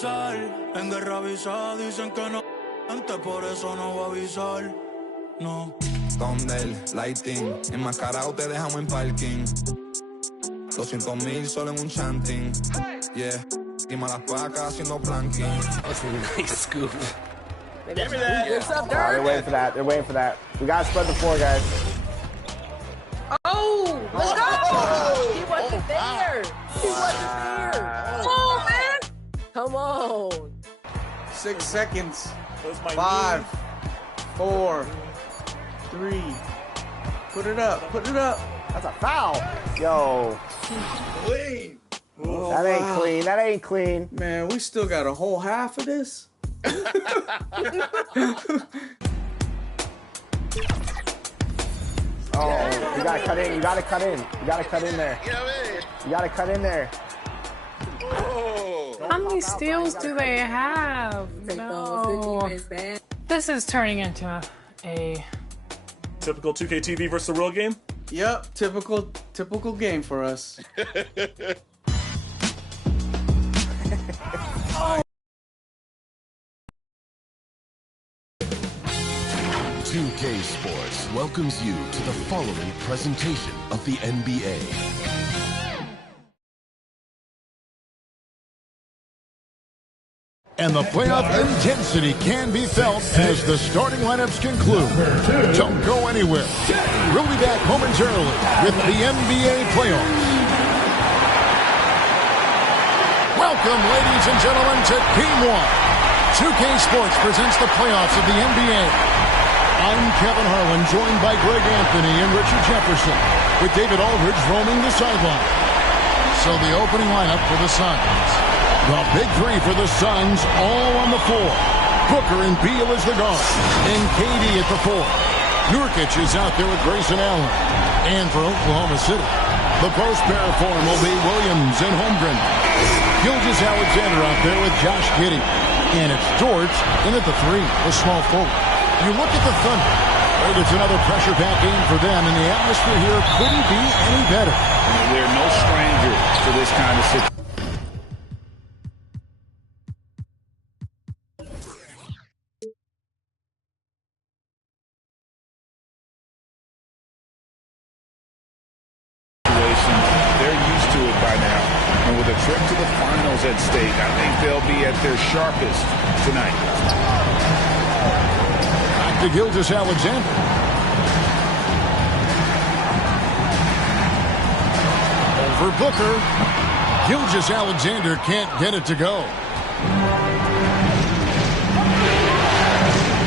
En guerra avisada dicen que no, antes por eso no voy a avisar, no. Thunder, lighting, enmascarado te dejamos en parking. 200,000 solo en un chanting, yeah. Y malas pacas haciendo planking. That's a nice scoop. Give me that. What's up, they're waiting for that. They're waiting for that. We gotta spread the floor, guys. Oh, let's go! He wasn't there. He wasn't there. Oh, man. Come on. 6 seconds. 5, 4, 3. Put it up. Put it up. That's a foul. Yo. Clean. Oh, that ain't clean. That ain't clean. Man, we still got a whole half of this. Oh, you gotta cut in. You gotta cut in. You gotta cut in there. You gotta cut in there. How many steals do they have? No. This is turning into a typical 2K TV versus the real game? Yep, typical game for us. 2K Sports welcomes you to the following presentation of the NBA. And the playoff intensity can be felt as the starting lineups conclude. Don't go anywhere. We'll be back momentarily with the NBA playoffs. Welcome, ladies and gentlemen, to Game 1. 2K Sports presents the playoffs of the NBA. I'm Kevin Harlan, joined by Greg Anthony and Richard Jefferson, with David Aldridge roaming the sideline. So the opening lineup for the Suns. The big three for the Suns, all on the floor. Booker and Beal as the guard, and KD at the 4. Nurkic is out there with Grayson Allen. And for Oklahoma City, the post pair form will be Williams and Holmgren. Gilgeous-Alexander out there with Josh Giddey. And it's Dort in at the 3, the small forward. You look at the Thunder. Well, it's another pressure-packed game for them, and the atmosphere here couldn't be any better. They're no stranger to this kind of situation. They're used to it by now. And with a trip to the finals at stake, I think they'll be at their sharpest tonight. Back to Gilgeous-Alexander. Over Booker. Gilgeous-Alexander can't get it to go.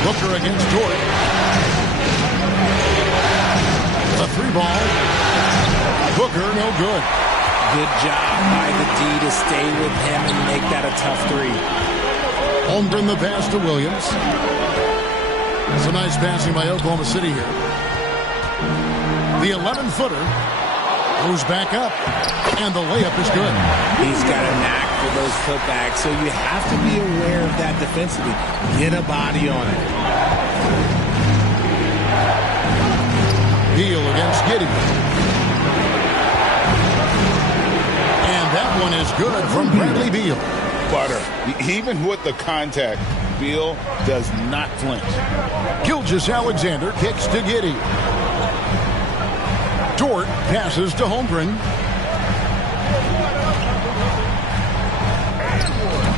Booker against Dort. The 3-ball. Booker, no good. Good job by the D to stay with him and make that a tough 3. Holmgren the pass to Williams. That's a nice passing by Oklahoma City here. The 11-footer goes back up, and the layup is good. He's got a knack for those putbacks, so you have to be aware of that defensively. Get a body on it. Beal against Giddey. That one is good from Bradley Beal. Butter. Even with the contact, Beal does not flinch. Gilgeous-Alexander kicks to Giddey. Dort passes to Holmgren.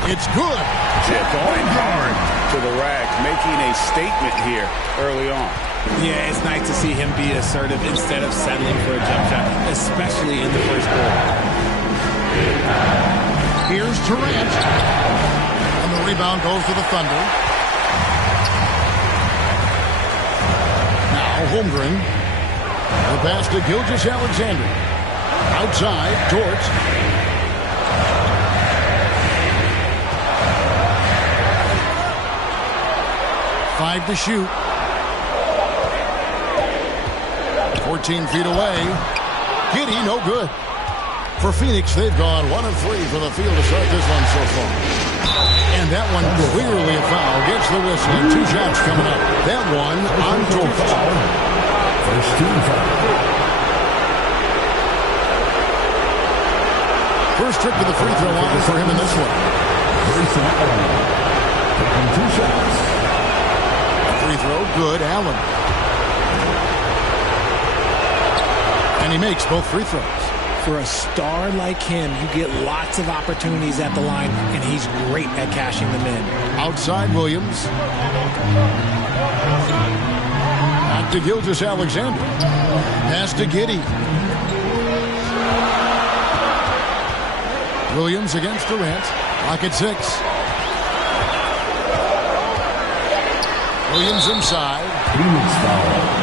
It's good. Chet going hard to the rack, making a statement here early on. Yeah, it's nice to see him be assertive instead of settling for a jump shot, especially in the first quarter. Here's Durant. And the rebound goes to the Thunder. Now Holmgren. The pass to Gilgeous-Alexander. Outside, Dort. Five to shoot. 14 feet away. Giddey, no good. For Phoenix, they've gone 1 of 3 from the field to start this one so far. And that one clearly a foul. Gets the whistle, and 2 shots coming up. That one on Dort. First team foul. First trip to the free throw line for him in this one. Grayson Allen. Taking 2 shots. Free throw, good. Allen. And he makes both free throws. For a star like him, you get lots of opportunities at the line, and he's great at cashing them in. Outside Williams. Back to Gilgeous-Alexander. Pass to Giddey. Williams against Durant. Clock at 6. Williams inside. Phoenix foul.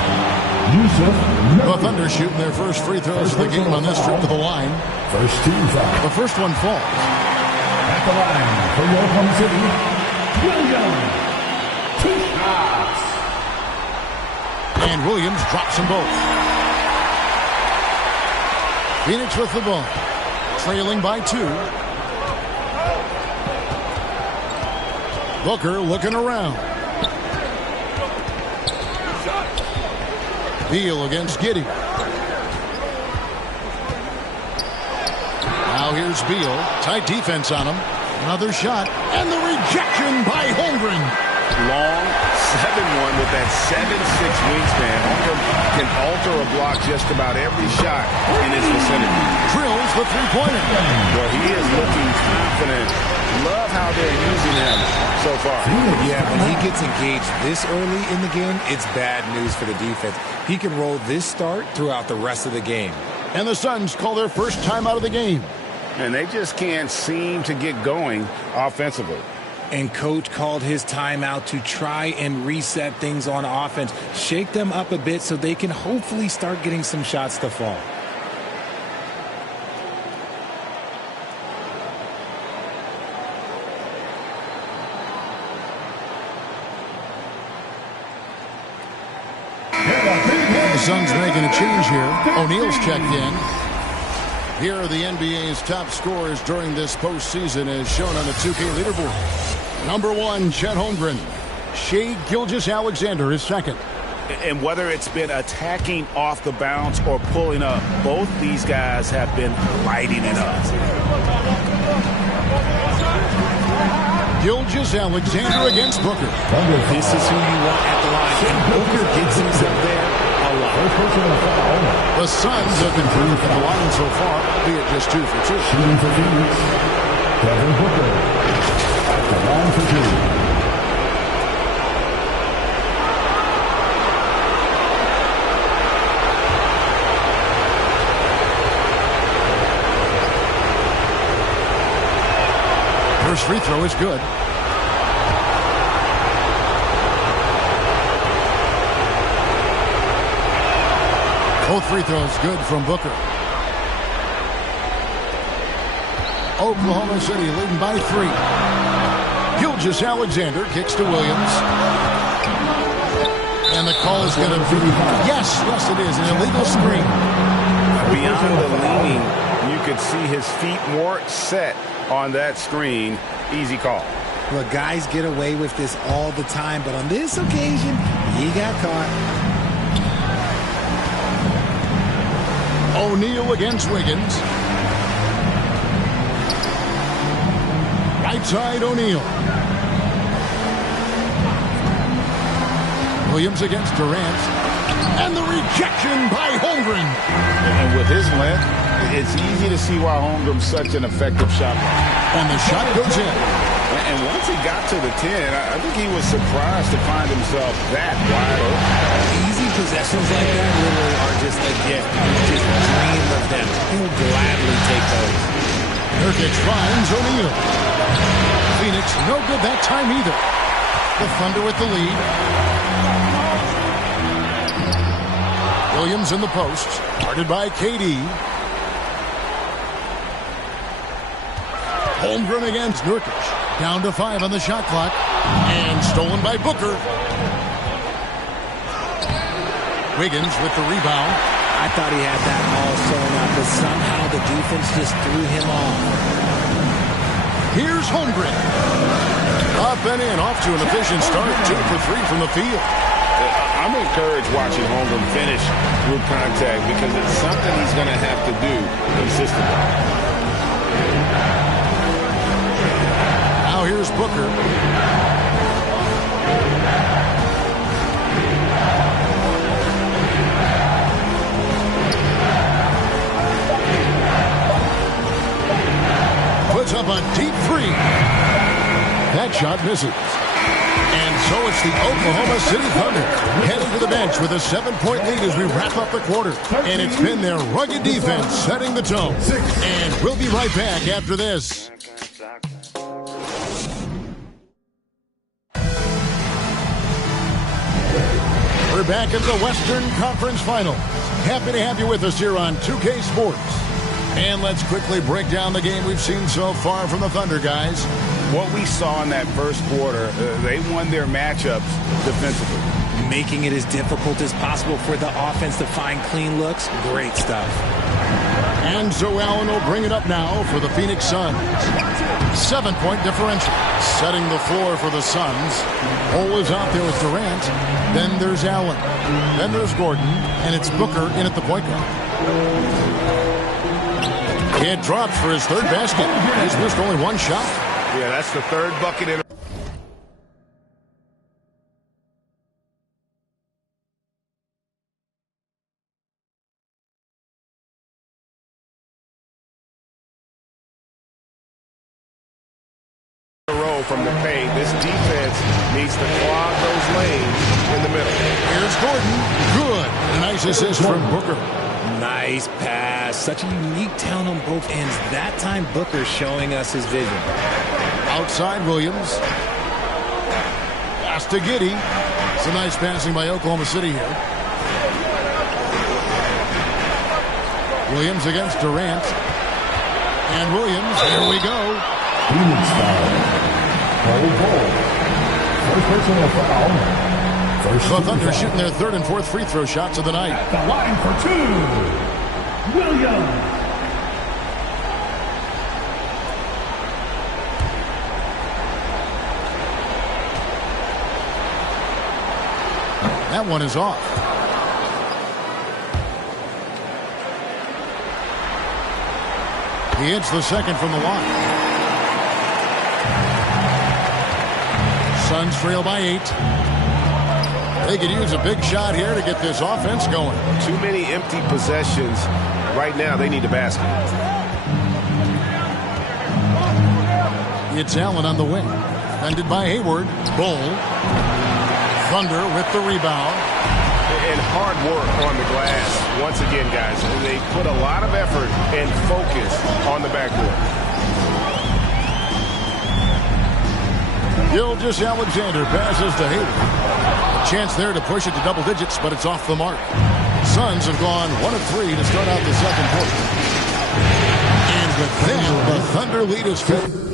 The Thunder shooting their first free throws of the game on this trip to the line. First team foul. The first one falls. At the line for Oklahoma City, Williams. 2 shots. And Williams drops them both. Phoenix with the ball. Trailing by 2. Booker looking around. Beal against Giddey. Now here's Beal. Tight defense on him. Another shot. And the rejection by Holmgren. Long 7'1" with that 7'6" wingspan. Holmgren can alter a block just about every shot in his vicinity. Drills the three-pointer. Well, he is looking confident. Love how they're using him so far. Yeah, when he gets engaged this early in the game, it's bad news for the defense. He can roll this start throughout the rest of the game. And the Suns call their first time out of the game. And they just can't seem to get going offensively. And coach called his timeout to try and reset things on offense. Shake them up a bit so they can hopefully start getting some shots to fall. The Suns making a change here. O'Neal's checked in. Here are the NBA's top scorers during this postseason as shown on the 2K leaderboard. Number 1, Chet Holmgren. Shai Gilgeous-Alexander is second. And whether it's been attacking off the bounce or pulling up, both these guys have been lighting it up. Gilgeous-Alexander against Booker. This is who you want at the line. And Booker gets himself there a lot. The Suns have been through from the line so far, be it just 2 for 2. Shooting for Phoenix, Devin Booker. At the line for 2. First free throw is good. Both free throws good from Booker. Oklahoma City leading by 3. Gilgeous-Alexander kicks to Williams. And the call is going to be, yes, it is, an illegal screen. Beyond the leaning, you could see his feet more set on that screen. Easy call. Look, guys get away with this all the time, but on this occasion, he got caught. O'Neal against Wiggins. Right side, O'Neal. Williams against Durant. And the rejection by Holmgren. And with his length, it's easy to see why Holmgren's such an effective shot blocker. And the shot goes in. And once he got to the 10, I think he was surprised to find himself that wide open. Easy possessions like that literally are just a gift. You just dream of them. He'll gladly take those. Nurkic finds O'Neal. Phoenix no good that time either. The Thunder with the lead. Williams in the post. Guarded by KD. Holmgren against Nurkic. Down to 5 on the shot clock. And stolen by Booker. Wiggins with the rebound. I thought he had that all sewn up, but somehow the defense just threw him off. Here's Holmgren. Up and in, off to an efficient start. 2 for 3 from the field. I'm encouraged watching Holmgren finish through contact because it's something he's going to have to do consistently. Booker. Puts up a deep three. That shot misses. And so it's the Oklahoma City Thunder heading to the bench with a 7-point lead as we wrap up the quarter. And it's been their rugged defense setting the tone. And we'll be right back after this. We're back in the Western Conference Finals. Happy to have you with us here on 2K Sports. And let's quickly break down the game we've seen so far from the Thunder, guys. What we saw in that first quarter, they won their matchups defensively. Making it as difficult as possible for the offense to find clean looks. Great stuff. And so Allen will bring it up now for the Phoenix Suns. 7-point differential. Setting the floor for the Suns. Hole is out there with Durant. Then there's Allen. Then there's Gordon. And it's Booker in at the point guard. It drops for his third basket. He's missed only one shot. Yeah, that's the third bucket in a row from the paint. This defense needs to clog those lanes in the middle. Here's Gordon. Good. Nice assist from Booker. Nice pass. Such a unique talent on both ends. That time, Booker showing us his vision. Outside Williams. Pass to Giddey. It's a nice passing by Oklahoma City here. Williams against Durant. And Williams, here we go. Phoenix foul. First personal foul. The Thunder shooting their third and fourth free throw shots of the night. At the line for two, Williams. That one is off. He hits the second from the line. Suns trail by 8. They could use a big shot here to get this offense going. Too many empty possessions. Right now, they need a basket. It's Allen on the wing. Defended by Hayward. Bull. Thunder with the rebound. And hard work on the glass. Once again, guys, they put a lot of effort and focus on the backboard. Gilgeous-Alexander passes to Hayward. Chance there to push it to double digits, but it's off the mark. Suns have gone 1 of 3 to start out the second quarter. And with that, the Thunder lead is 5.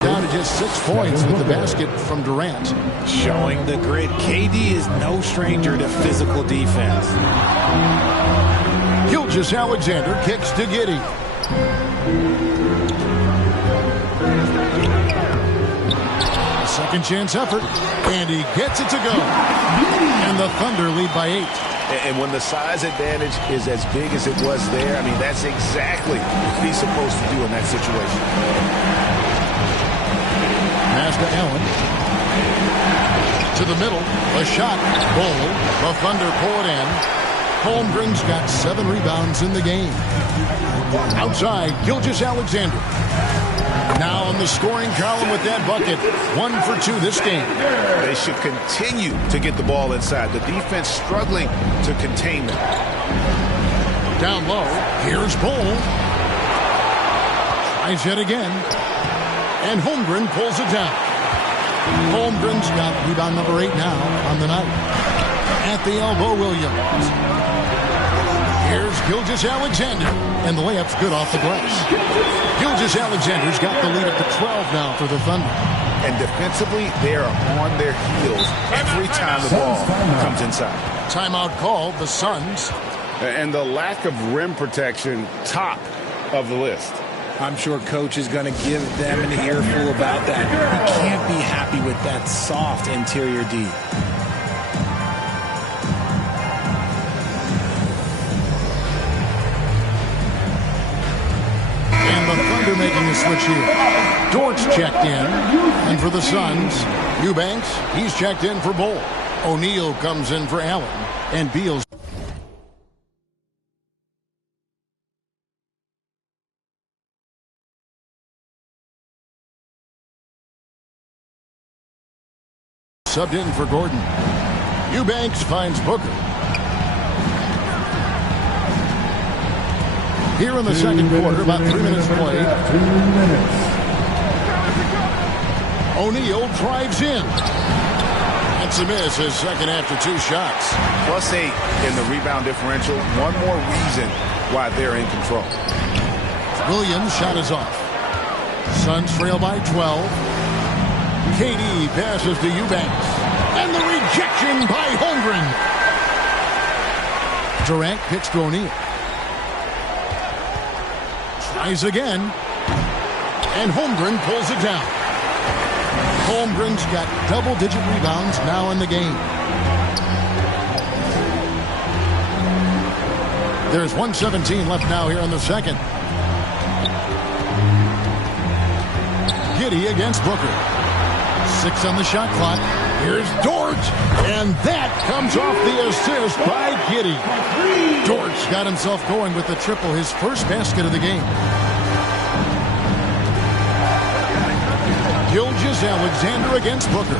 Down to just 6 points with the basket from Durant. Showing the grit. KD is no stranger to physical defense. Gilgeous-Alexander kicks to Giddey. A second chance effort, and he gets it to go. And the Thunder lead by 8. And when the size advantage is as big as it was there, I mean, that's exactly what he's supposed to do in that situation. Pass to Allen. To the middle. A shot. Bull. The Thunder pull it in. Holmgren's got 7 rebounds in the game. Outside, Gilgeous-Alexander. Now in the scoring column with that bucket. 1 for 2 this game. They should continue to get the ball inside. The defense struggling to contain them. Down low. Here's Bull. Tries yet again. And Holmgren pulls it down. Holmgren's got rebound number 8 now on the night. At the elbow, Williams. Here's Gilgeous-Alexander. And the layup's good off the glass. Gilgeous-Alexander's got the lead up to 12 now for the Thunder. And defensively, they are on their heels every time the ball comes inside. Timeout called, the Suns. And the lack of rim protection, top of the list. I'm sure Coach is going to give them an earful about that. He can't be happy with that soft interior D. And the Thunder making a switch here. Dort's checked in. And for the Suns, Eubanks, he's checked in for Bull. O'Neal comes in for Allen. And Beal's subbed in for Gordon. Eubanks finds Booker. Here in the second quarter, about 3 minutes played. 2 minutes. O'Neal drives in. That's a miss, his second after 2 shots. +8 in the rebound differential. One more reason why they're in control. Williams' shot is off. Suns trail by 12. KD passes to Eubanks. And the rejection by Holmgren. Durant kicks to O'Neal. Tries again. And Holmgren pulls it down. Holmgren's got double-digit rebounds now in the game. There's 1:17 left now here in the second. Giddey against Booker. 6 on the shot clock. Here's Dort. And that comes off the assist by Giddey. Dort's got himself going with the triple, his first basket of the game. Gilgeous-Alexander against Booker.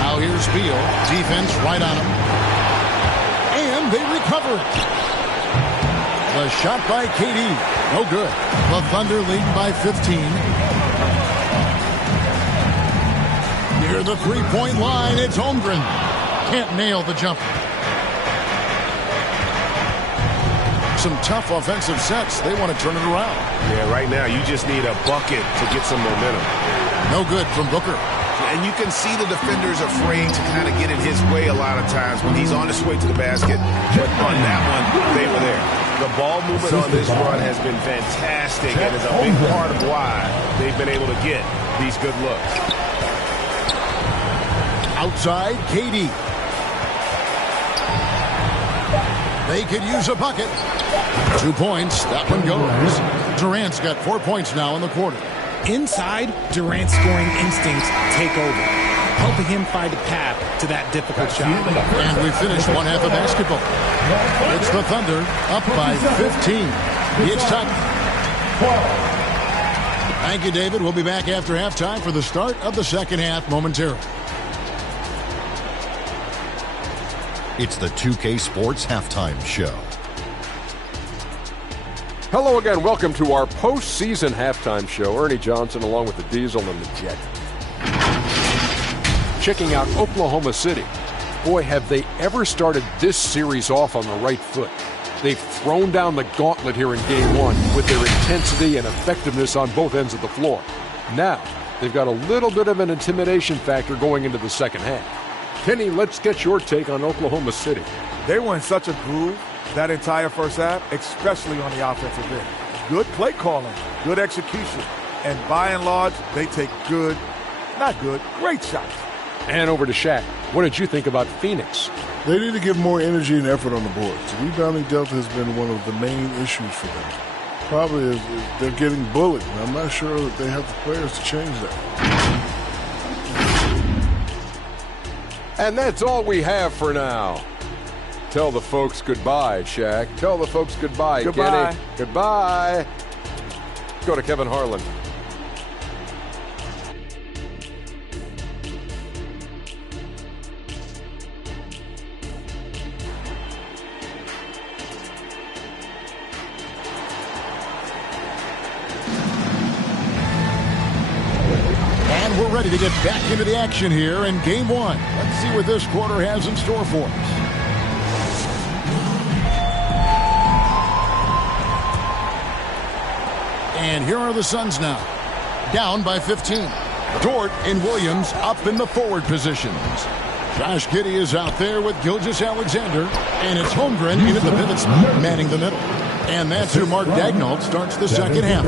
Now here's Beal. Defense right on him. And they recover it. The shot by KD. No good. The Thunder lead by 15. Near the three-point line, it's Holmgren. Can't nail the jumper. Some tough offensive sets. They want to turn it around. Yeah, right now you just need a bucket to get some momentum. No good from Booker. And you can see the defender's afraid to kind of get in his way a lot of times when he's on his way to the basket. But on that one, they were there. The ball movement on this run has been fantastic and is a big part of why they've been able to get these good looks. Outside, KD. They could use a bucket. 2 points. That one goes. Durant's got 4 points now in the quarter. Inside, Durant's scoring instincts take over, helping him find a path to that difficult shot. And we finished one half of basketball. It's the Thunder up by 15. It's time. Thank you, David. We'll be back after halftime for the start of the second half momentarily. It's the 2K Sports Halftime Show. Hello again. Welcome to our postseason halftime show. Ernie Johnson along with the Diesel and the Jet. Checking out Oklahoma City. Boy, have they ever started this series off on the right foot. They've thrown down the gauntlet here in Game 1 with their intensity and effectiveness on both ends of the floor. Now, they've got a little bit of an intimidation factor going into the second half. Kenny, let's get your take on Oklahoma City. They were in such a groove that entire first half, especially on the offensive end. Good play calling, good execution, and by and large, they take great shots. And over to Shaq. What did you think about Phoenix? They need to give more energy and effort on the boards. The rebounding delta has been one of the main issues for them. Probably is they're getting bullied, and I'm not sure that they have the players to change that. And that's all we have for now. Tell the folks goodbye, Shaq. Tell the folks goodbye, Goodbye. Kenny. Goodbye. Go to Kevin Harlan. And we're ready to get back into the action here in Game 1. Let's see what this quarter has in store for us. And here are the Suns now. Down by 15. Dort and Williams up in the forward positions. Josh Giddey is out there with Gilgeous-Alexander. And it's Holmgren in at the pivot spot, manning the middle. And that's who Mark Daigneault starts the second half.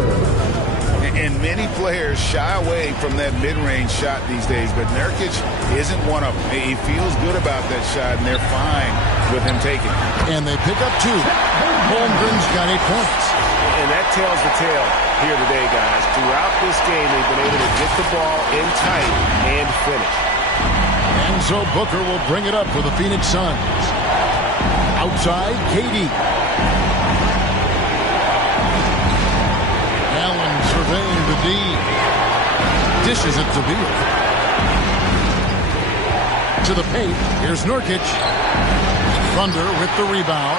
And many players shy away from that mid-range shot these days, but Nurkic isn't one of them. He feels good about that shot, and they're fine with him taking it. And they pick up 2. Holmgren's got 8 points. And that tells the tale here today, guys. Throughout this game, they've been able to get the ball in tight and finish. And so Booker will bring it up for the Phoenix Suns. Outside, KD. Allen surveying the D. Dishes it to Beal. To the paint. Here's Nurkic. Thunder with the rebound.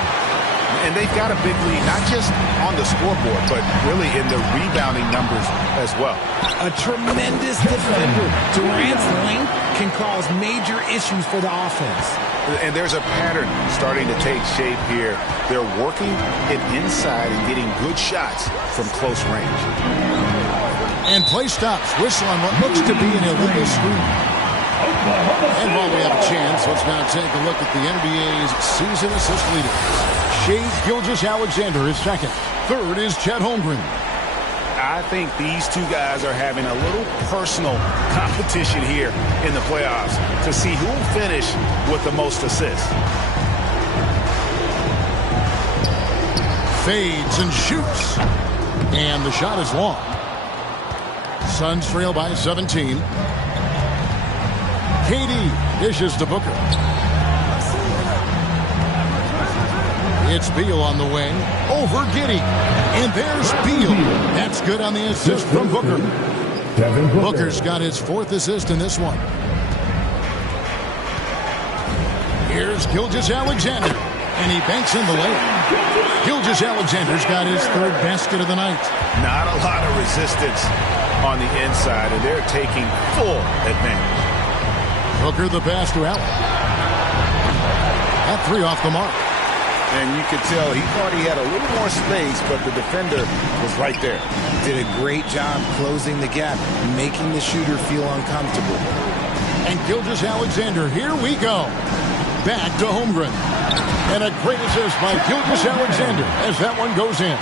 And they've got a big lead, not just on the scoreboard, but really in the rebounding numbers as well. A tremendous defender. Durant's length can cause major issues for the offense. And there's a pattern starting to take shape here. They're working it inside and getting good shots from close range. And play stops. Whistle on what looks to be an illegal screen. And while we have a chance, let's now take a look at the NBA's season assist leaders. Shai Gilgeous-Alexander is second. Third is Chet Holmgren. I think these two guys are having a little personal competition here in the playoffs to see who will finish with the most assists. Fades and shoots. And the shot is long. Suns trail by 17. KD dishes to Booker. It's Beal on the wing. Over Giddey. And there's Beal. That's good on the assist from Booker. Booker's got his 4th assist in this one. Here's Gilgeous-Alexander. And he banks in the layup. Gilgeous-Alexander's got his 3rd basket of the night. Not a lot of resistance on the inside, and they're taking full advantage. Booker the pass to Allen. That 3 off the mark. And you could tell he thought he had a little more space, but the defender was right there. Did a great job closing the gap, making the shooter feel uncomfortable. And Gilgeous-Alexander, here we go. Back to Holmgren. And a great assist by Gilgeous-Alexander as that one goes in.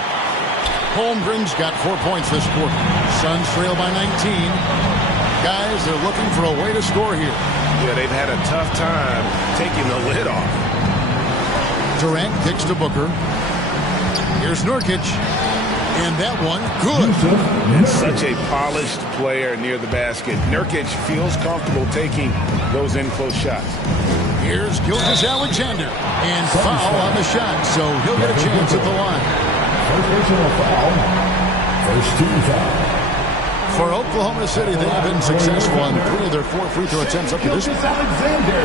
Holmgren's got 4 points this quarter. Suns trail by 19. Guys, they're looking for a way to score here. Yeah, they've had a tough time taking the lid off. Durant kicks to Booker. Here's Nurkic. And that one, good. Such a polished player near the basket. Nurkic feels comfortable taking those in-close shots. Here's Gilgeous-Alexander. And foul on the shot, so he'll get a chance at the line. First personal foul. First team foul. For Oklahoma City, they have been successful on 3 of their 4 free throw attempts up to this point. Alexander.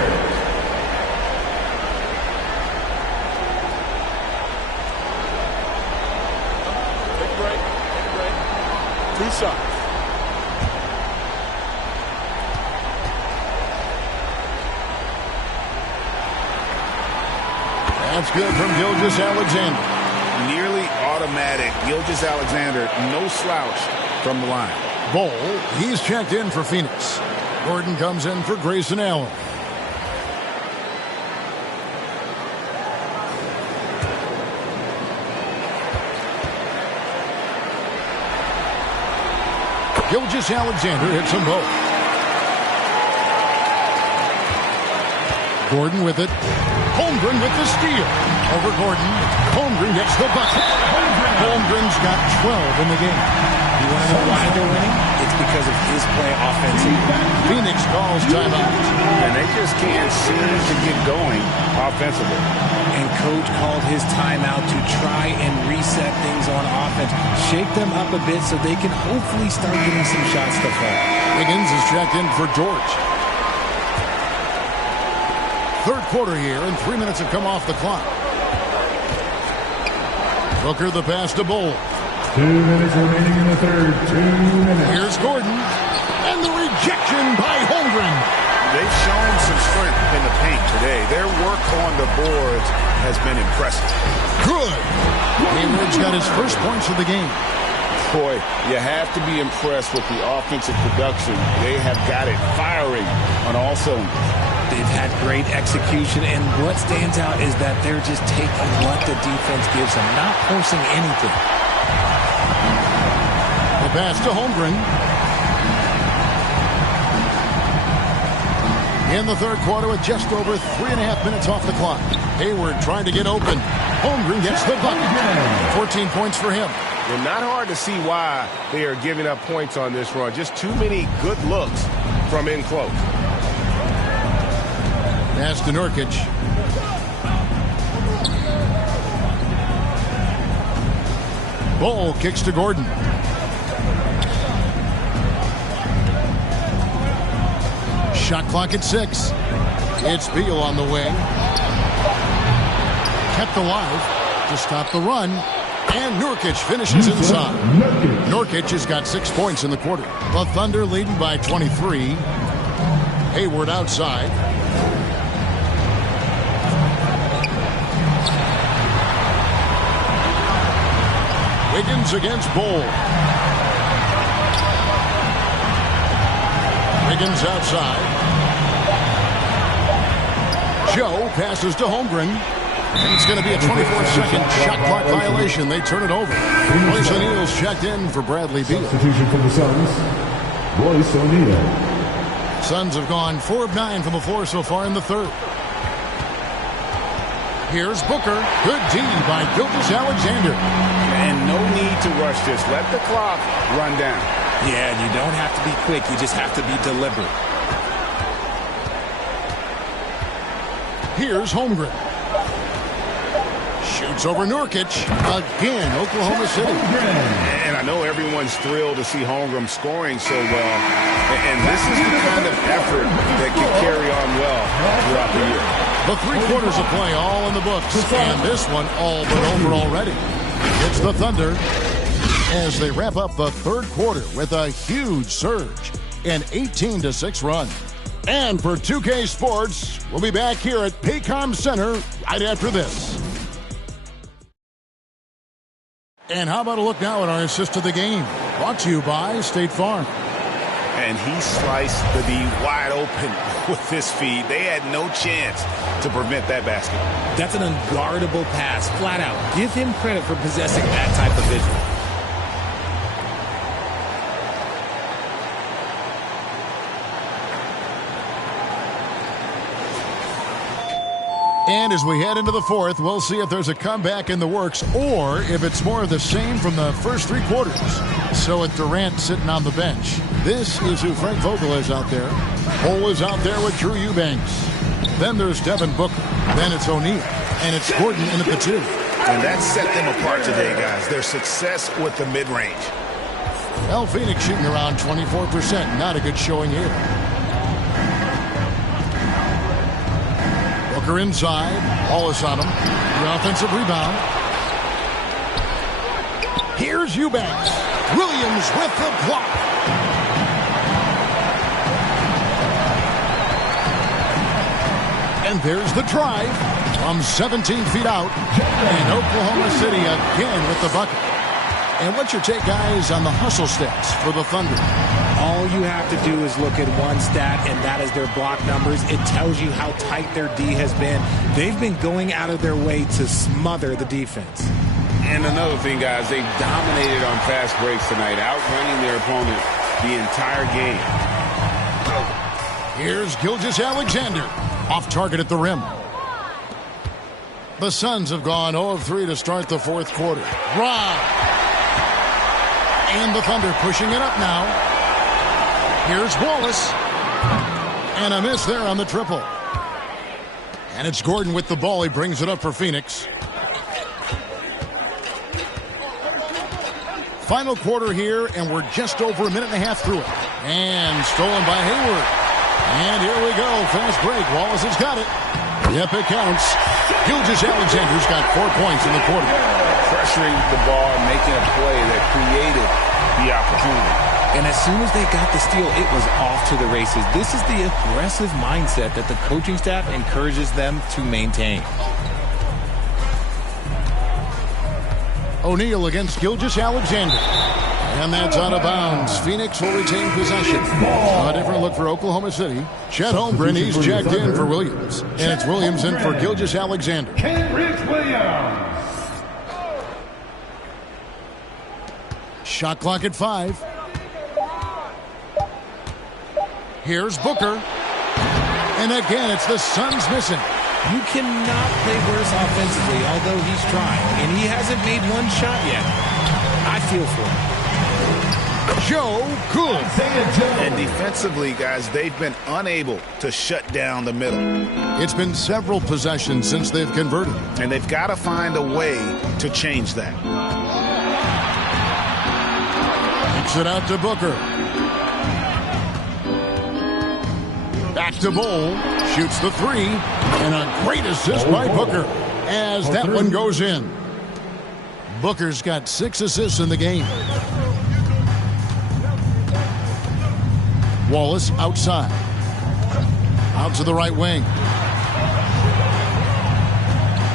Take a break. Two shots. That's good from Gilgeous-Alexander. Nearly automatic. Gilgeous-Alexander, no slouch from the line. Bol, he's checked in for Phoenix. Gordon comes in for Grayson Allen. Gilgeous-Alexander hits them both. Gordon with it. Holmgren with the steal. Over Gordon. Holmgren gets the bucket. Holmgren's got 12 in the game. You want to know why they're winning? It's because of his play offensively. Phoenix calls timeout. And they just can't seem to get going offensively. And coach called his timeout to try and reset things on offense. Shake them up a bit so they can hopefully start getting some shots to fall. Higgins is checked in for George. Third quarter here, and 3 minutes have come off the clock. Booker the pass to Bol. 2 minutes remaining in the third. 2 minutes. Here's Gordon. And the rejection by Holmgren. They've shown some strength in the paint today. Their work on the boards has been impressive. Good. Hayward's got his first points of the game. Boy, you have to be impressed with the offensive production. They have got it firing on all cylinders. They've had great execution, and what stands out is that they're just taking what the defense gives them, not forcing anything. The pass to Holmgren. In the third quarter with just over 3.5 minutes off the clock. Hayward trying to get open. Holmgren gets the bucket. 14 points for him. Well, not hard to see why they are giving up points on this run. Just too many good looks from in close. Pass to Nurkic. Ball kicks to Gordon. Shot clock at 6. It's Beal on the wing. Kept alive to stop the run. And Nurkic finishes inside. Nurkic has got 6 points in the quarter. The Thunder leading by 23. Hayward outside. Wiggins against Bull. Wiggins outside. Joe passes to Holmgren. And it's going to be a 24-second shot clock violation. They turn it over. Royce O'Neal's checked in for Bradley Beal. Substitution for the Suns, Royce O'Neal. Suns have gone 4 of 9 from the floor so far in the third. Here's Booker. Good D by Gilgeous-Alexander. And no need to rush this. Let the clock run down. Yeah, you don't have to be quick. You just have to be deliberate. Here's Holmgren. Shoots over Nurkic. Again, Oklahoma City. And I know everyone's thrilled to see Holmgren scoring so well. And this is the kind of effort that can carry on well throughout the year. The 3 quarters of play all in the books. And this one all but over already. It's the Thunder as they wrap up the third quarter with a huge surge. An 18-6 run. And for 2K Sports, we'll be back here at Paycom Center right after this. And how about a look now at our assist of the game? Brought to you by State Farm. And he sliced the D wide open with his feed. They had no chance to prevent that basket. That's an unguardable pass, flat out. Give him credit for possessing that type of vision. And as we head into the fourth, we'll see if there's a comeback in the works or if it's more of the same from the first 3 quarters. So with Durant sitting on the bench, this is who Frank Vogel is out there. Cole is out there with Drew Eubanks. Then there's Devin Booker. Then it's O'Neal. And it's Gordon in at the 2. And that set them apart today, guys. Their success with the mid-range. Well, Phoenix shooting around 24%. Not a good showing here. Booker inside. Wallace on him. The offensive rebound. Here's Eubanks. Williams with the block. And there's the drive from 17 feet out. And Oklahoma City again with the bucket. And what's your take, guys, on the hustle stats for the Thunder? All you have to do is look at one stat, and that is their block numbers. It tells you how tight their D has been. They've been going out of their way to smother the defense. And another thing, guys, they've dominated on fast breaks tonight, outrunning their opponent the entire game. Here's Gilgeous-Alexander. Off target at the rim. The Suns have gone 0 of 3 to start the fourth quarter. Rob. And the Thunder pushing it up now. Here's Wallace. And a miss there on the triple. And it's Gordon with the ball. He brings it up for Phoenix. Final quarter here, and we're just over a minute and a half through it. And stolen by Hayward. And here we go. Fast break. Wallace has got it. Yep, it counts. Gilgeous-Alexander's got 4 points in the quarter. Pressuring the ball and making a play that created the opportunity. And as soon as they got the steal, it was off to the races. This is the aggressive mindset that the coaching staff encourages them to maintain. O'Neal against Gilgeous-Alexander. And that's out of bounds. Phoenix will retain possession. A different look for Oklahoma City. Chet Holmgren, he's checked in for Williams. And it's Williams in for Gilgeous-Alexander. Shot clock at 5. Here's Booker. And again, it's the Suns missing. You cannot play worse offensively, although he's trying. And he hasn't made one shot yet. I feel for him. Joe Good. And defensively, guys, they've been unable to shut down the middle. It's been several possessions since they've converted. And they've got to find a way to change that. Kicks it out to Booker. Back to Bowl. Shoots the 3. And a great assist by Booker as that one goes in. Booker's got 6 assists in the game. Wallace outside. Out to the right wing.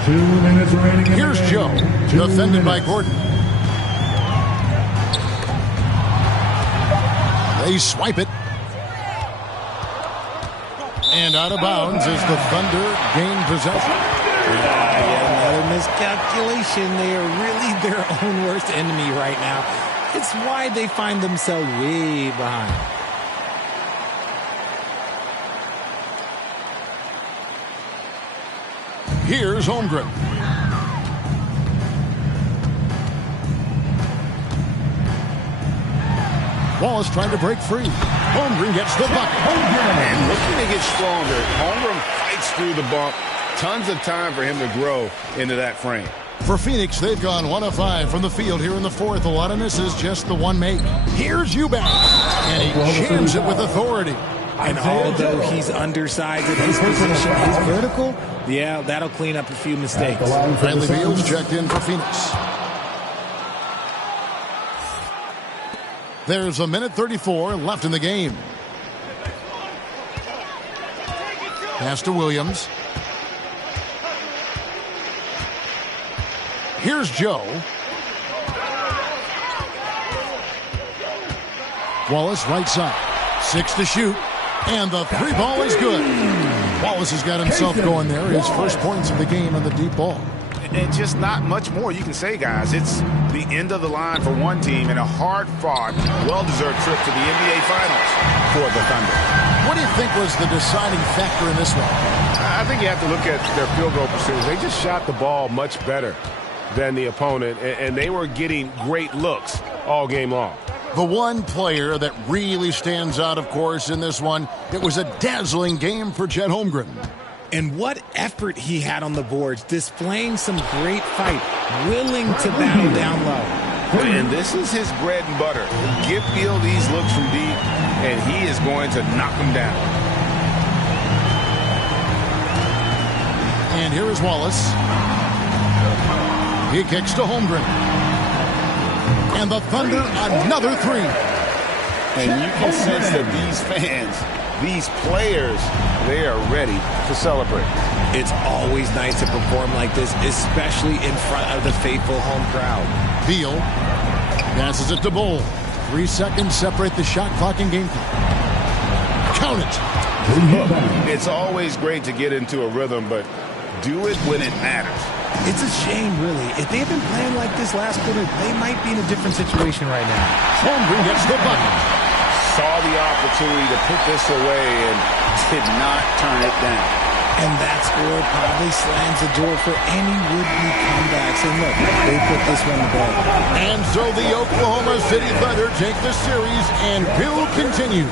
2 minutes remaining. Here's Joe. Defended by Gordon. They swipe it. And out of bounds as the Thunder gain possession. Another miscalculation. They are really their own worst enemy right now. It's why they find themselves way behind. Here's Holmgren. Wallace trying to break free. Holmgren gets the bucket. And looking to get stronger. Holmgren fights through the bump. Tons of time for him to grow into that frame. For Phoenix, they've gone 1 of 5 from the field here in the 4th. A lot of misses, just the one make. Here's Eubanks. And he jams it with authority. And although he's undersized at his position, he's vertical, yeah, that'll clean up a few mistakes. Bradley Beal's checked in for Phoenix. There's a minute 34 left in the game. Pass to Williams. Here's Joe. Wallace right side. 6 to shoot. And the 3 ball is good. Wallace has got himself going there. His first points of the game on the deep ball. And just not much more you can say, guys. It's the end of the line for one team and a hard-fought, well-deserved trip to the NBA Finals for the Thunder. What do you think was the deciding factor in this one? I think you have to look at their field goal percentage. They just shot the ball much better than the opponent, and they were getting great looks all game long. The one player that really stands out, of course, in this one, it was a dazzling game for Chet Holmgren. And what effort he had on the boards, displaying some great fight, willing to battle down low. And this is his bread and butter. Give Beal these looks from deep, and he is going to knock them down. And here is Wallace. He kicks to Holmgren. And the Thunder, another 3. And you can sense that these fans, these players, they are ready to celebrate. It's always nice to perform like this, especially in front of the faithful home crowd. Beal passes it to Bowl. 3 seconds separate the shot clock and game clock. Count it. Look, it's always great to get into a rhythm, but do it when it matters. It's a shame, really. If they had been playing like this last quarter, they might be in a different situation right now. Holmgren gets the bucket. Saw the opportunity to put this away and did not turn it down. And that score probably slams the door for any would-be comebacks. And look, they put this one to bed. And so the Oklahoma City Thunder take the series and will continue.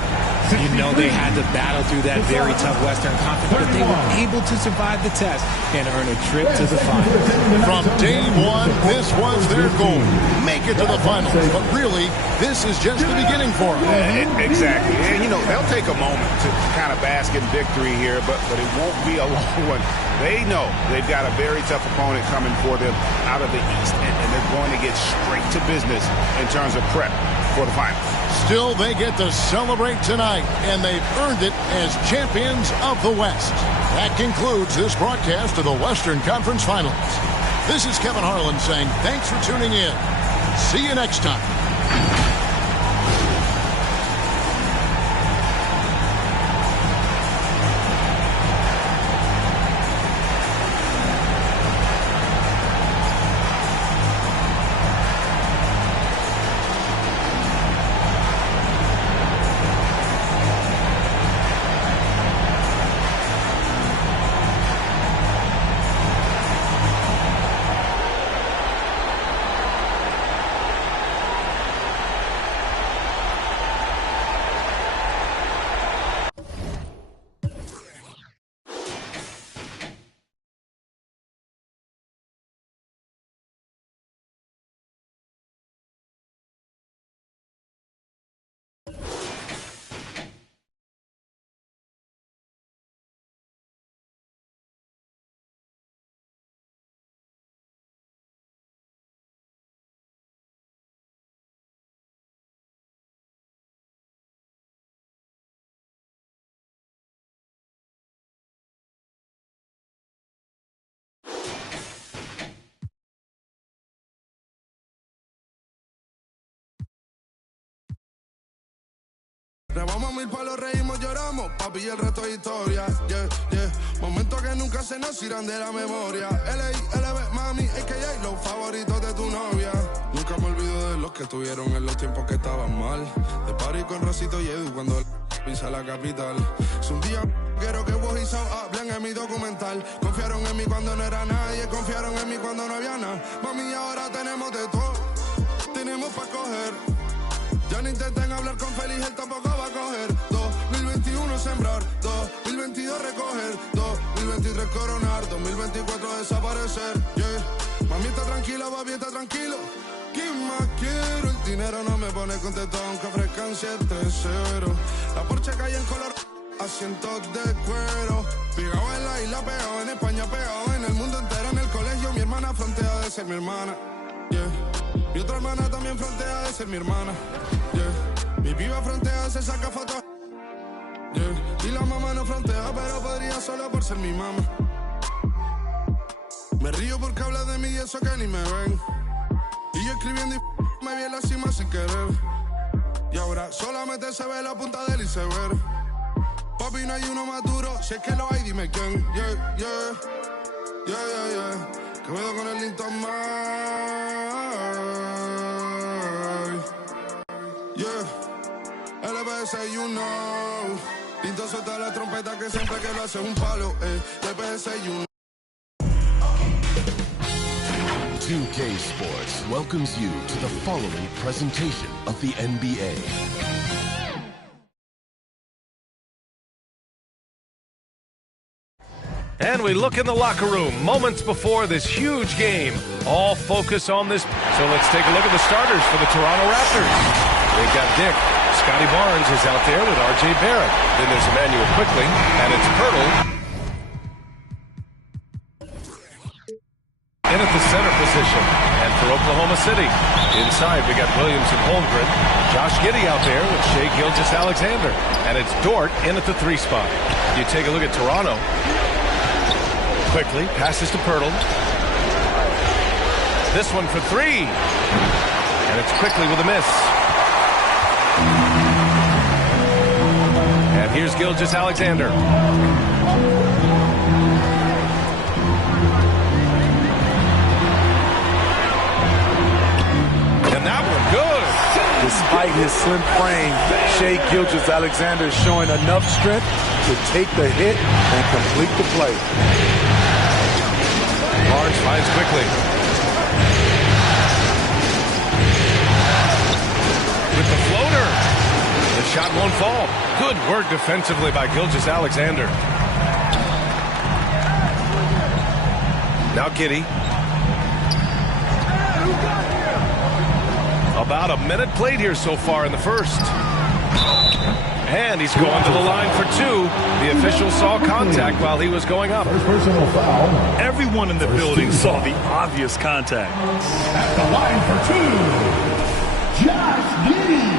You know they had to battle through that very tough Western Conference, but they were able to survive the test and earn a trip to the finals. From day one, this was their goal. Make it to the finals. But really, this is just the beginning for them. Exactly. And, you know, they'll take a moment to kind of bask in victory here, but it won't be a long one. They know they've got a very tough opponent coming for them out of the East, and they're going to get straight to business in terms of prep for the finals. Still, they get to celebrate tonight, and they've earned it as champions of the West. That concludes this broadcast of the Western Conference Finals. This is Kevin Harlan saying thanks for tuning in. See you next time. vamos a mil palos, reímos, lloramos, papi, y el resto es historia. Yeah, yeah. Momentos que nunca se nos irán de la memoria. LB, mami, AKA, los favoritos de tu novia. Nunca me olvido de los que estuvieron en los tiempos que estaban mal. De party con Rosito y Edu cuando pisa la capital. Es un día quiero que vos y Sao hablen en mi documental. Confiaron en mí cuando no era nadie, confiaron en mí cuando no había nada. Mami, ahora tenemos de todo, tenemos para coger. Ya no intenten hablar con Feliz, él tampoco va a coger. 2021 sembrar, 2022 recoger, 2023 coronar, 2024 desaparecer. Yeah. Mami está tranquila, papi está tranquilo. ¿Qué más quiero? El dinero no me pone contento aunque ofrezcan 7-0. La Porsche cae en color, asientos de cuero. Pegado en la isla, pegado en España, pegado en el mundo entero. En el colegio mi hermana frontea de ser mi hermana. Yeah. Mi otra hermana también frontea de ser mi hermana. Yeah. Mi piba frontea, se saca fotos. Yeah. Y la mamá no frontea, pero podría solo por ser mi mamá. Me río porque habla de mí y eso que ni me ven. Y yo escribiendo y me vi en la cima sin querer. Y ahora solamente se ve la punta del iceberg. Papi, no hay uno más duro, si es que lo hay, dime quién. Yeah, yeah, yeah, yeah, yeah. Que me con el Linton May. Yeah, LBS, you know. Linton suelta la trompeta que siempre que lo hace un palo. LBS, you know. 2K Sports welcomes you to the following presentation of the NBA. And we look in the locker room moments before this huge game. All focus on this. So let's take a look at the starters for the Toronto Raptors. They've got Dick. Scotty Barnes is out there with R.J. Barrett. Then there's Emmanuel Quickly, and it's Pirtle in at the center position. And for Oklahoma City, inside we got Williams and Holmgren. Josh Giddey out there with Shai Gilgeous-Alexander. And it's Dort in at the 3 spot. You take a look at Toronto. Quickly passes to Pirtle. This one for 3. And it's Quickly with a miss. And here's Gilgeous-Alexander. And that one good. Despite his slim frame, Shai Gilgeous-Alexander is showing enough strength to take the hit and complete the play. Barnes finds Quickly. With the floater. The shot won't fall. Good work defensively by Gilgeous-Alexander. Now Giddey. About a minute played here so far in the first. And he's going to the line for 2. The official saw contact while he was going up. Personal foul. Everyone in the building saw the obvious contact. At the line for 2, Josh Giddey.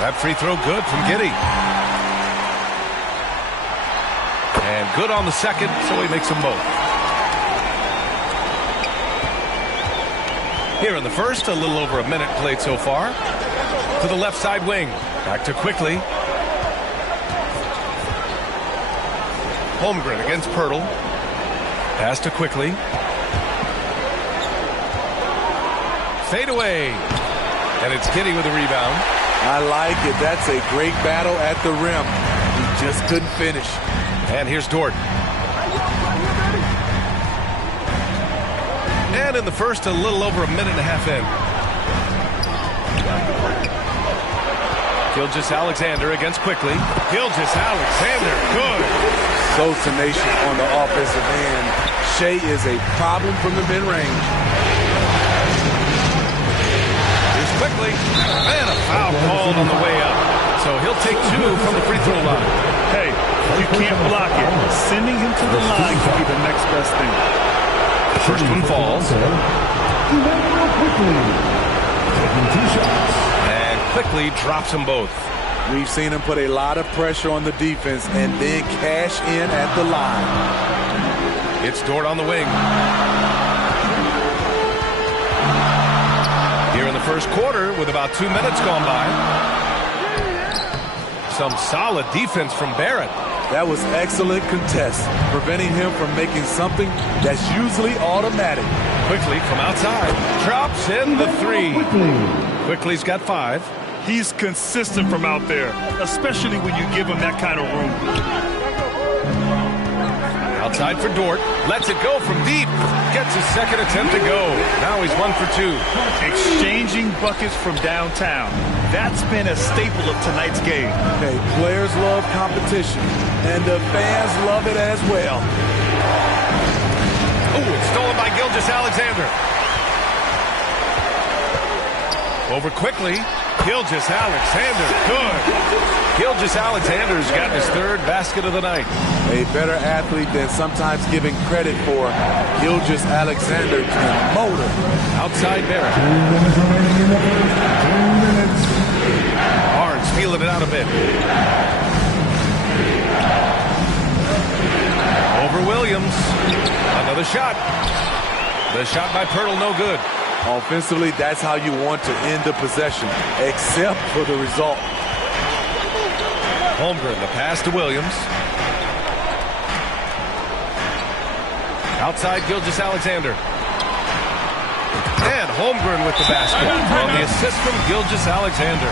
That free throw good from Giddey. And good on the second, so he makes them both. Here in the first, a little over a minute played so far. To the left side wing. Back to Quickly. Holmgren against Pirtle. Pass to Quickly. Fade away. And it's Giddey with the rebound. I like it. That's a great battle at the rim. He just couldn't finish. And here's Dort. And in the first, a little over a minute and a half in. Gilgeous-Alexander against Quickly. Gilgeous-Alexander, good. So tenacious on the offensive end. Shai is a problem from the mid-range. Here's Quickly. And a foul called on the way up. So he'll take 2 from the free throw line. Hey, you can't block it. Sending him to the line could be the next best thing. First one falls. Quickly. Taking 2 shots. And Quickly drops them both. We've seen him put a lot of pressure on the defense and then cash in at the line. It's Dort on the wing. Here in the first quarter with about 2 minutes gone by. Some solid defense from Barrett. That was excellent contest, preventing him from making something that's usually automatic. Quickly from outside, drops in the three. Quickly's got 5. He's consistent from out there, especially when you give him that kind of room. Outside for Dort, lets it go from deep. Gets his second attempt to go. Now he's 1 for 2. Exchanging buckets from downtown. That's been a staple of tonight's game. Okay, players love competition, and the fans love it as well. Oh, it's stolen by Gilgeous-Alexander. Over quickly. Gilgeous-Alexander, good. Gilgeous-Alexander's gotten his 3rd basket of the night. A better athlete than sometimes giving credit for. Gilgeous-Alexander can motor. Outside Barrett. Barnes feeling it out a bit. Over Williams. Another shot. The shot by Pirtle, no good. Offensively, that's how you want to end the possession, except for the result. Holmgren, the pass to Williams. Outside Gilgeous-Alexander. And Holmgren with the basket on the assist from Gilgeous-Alexander.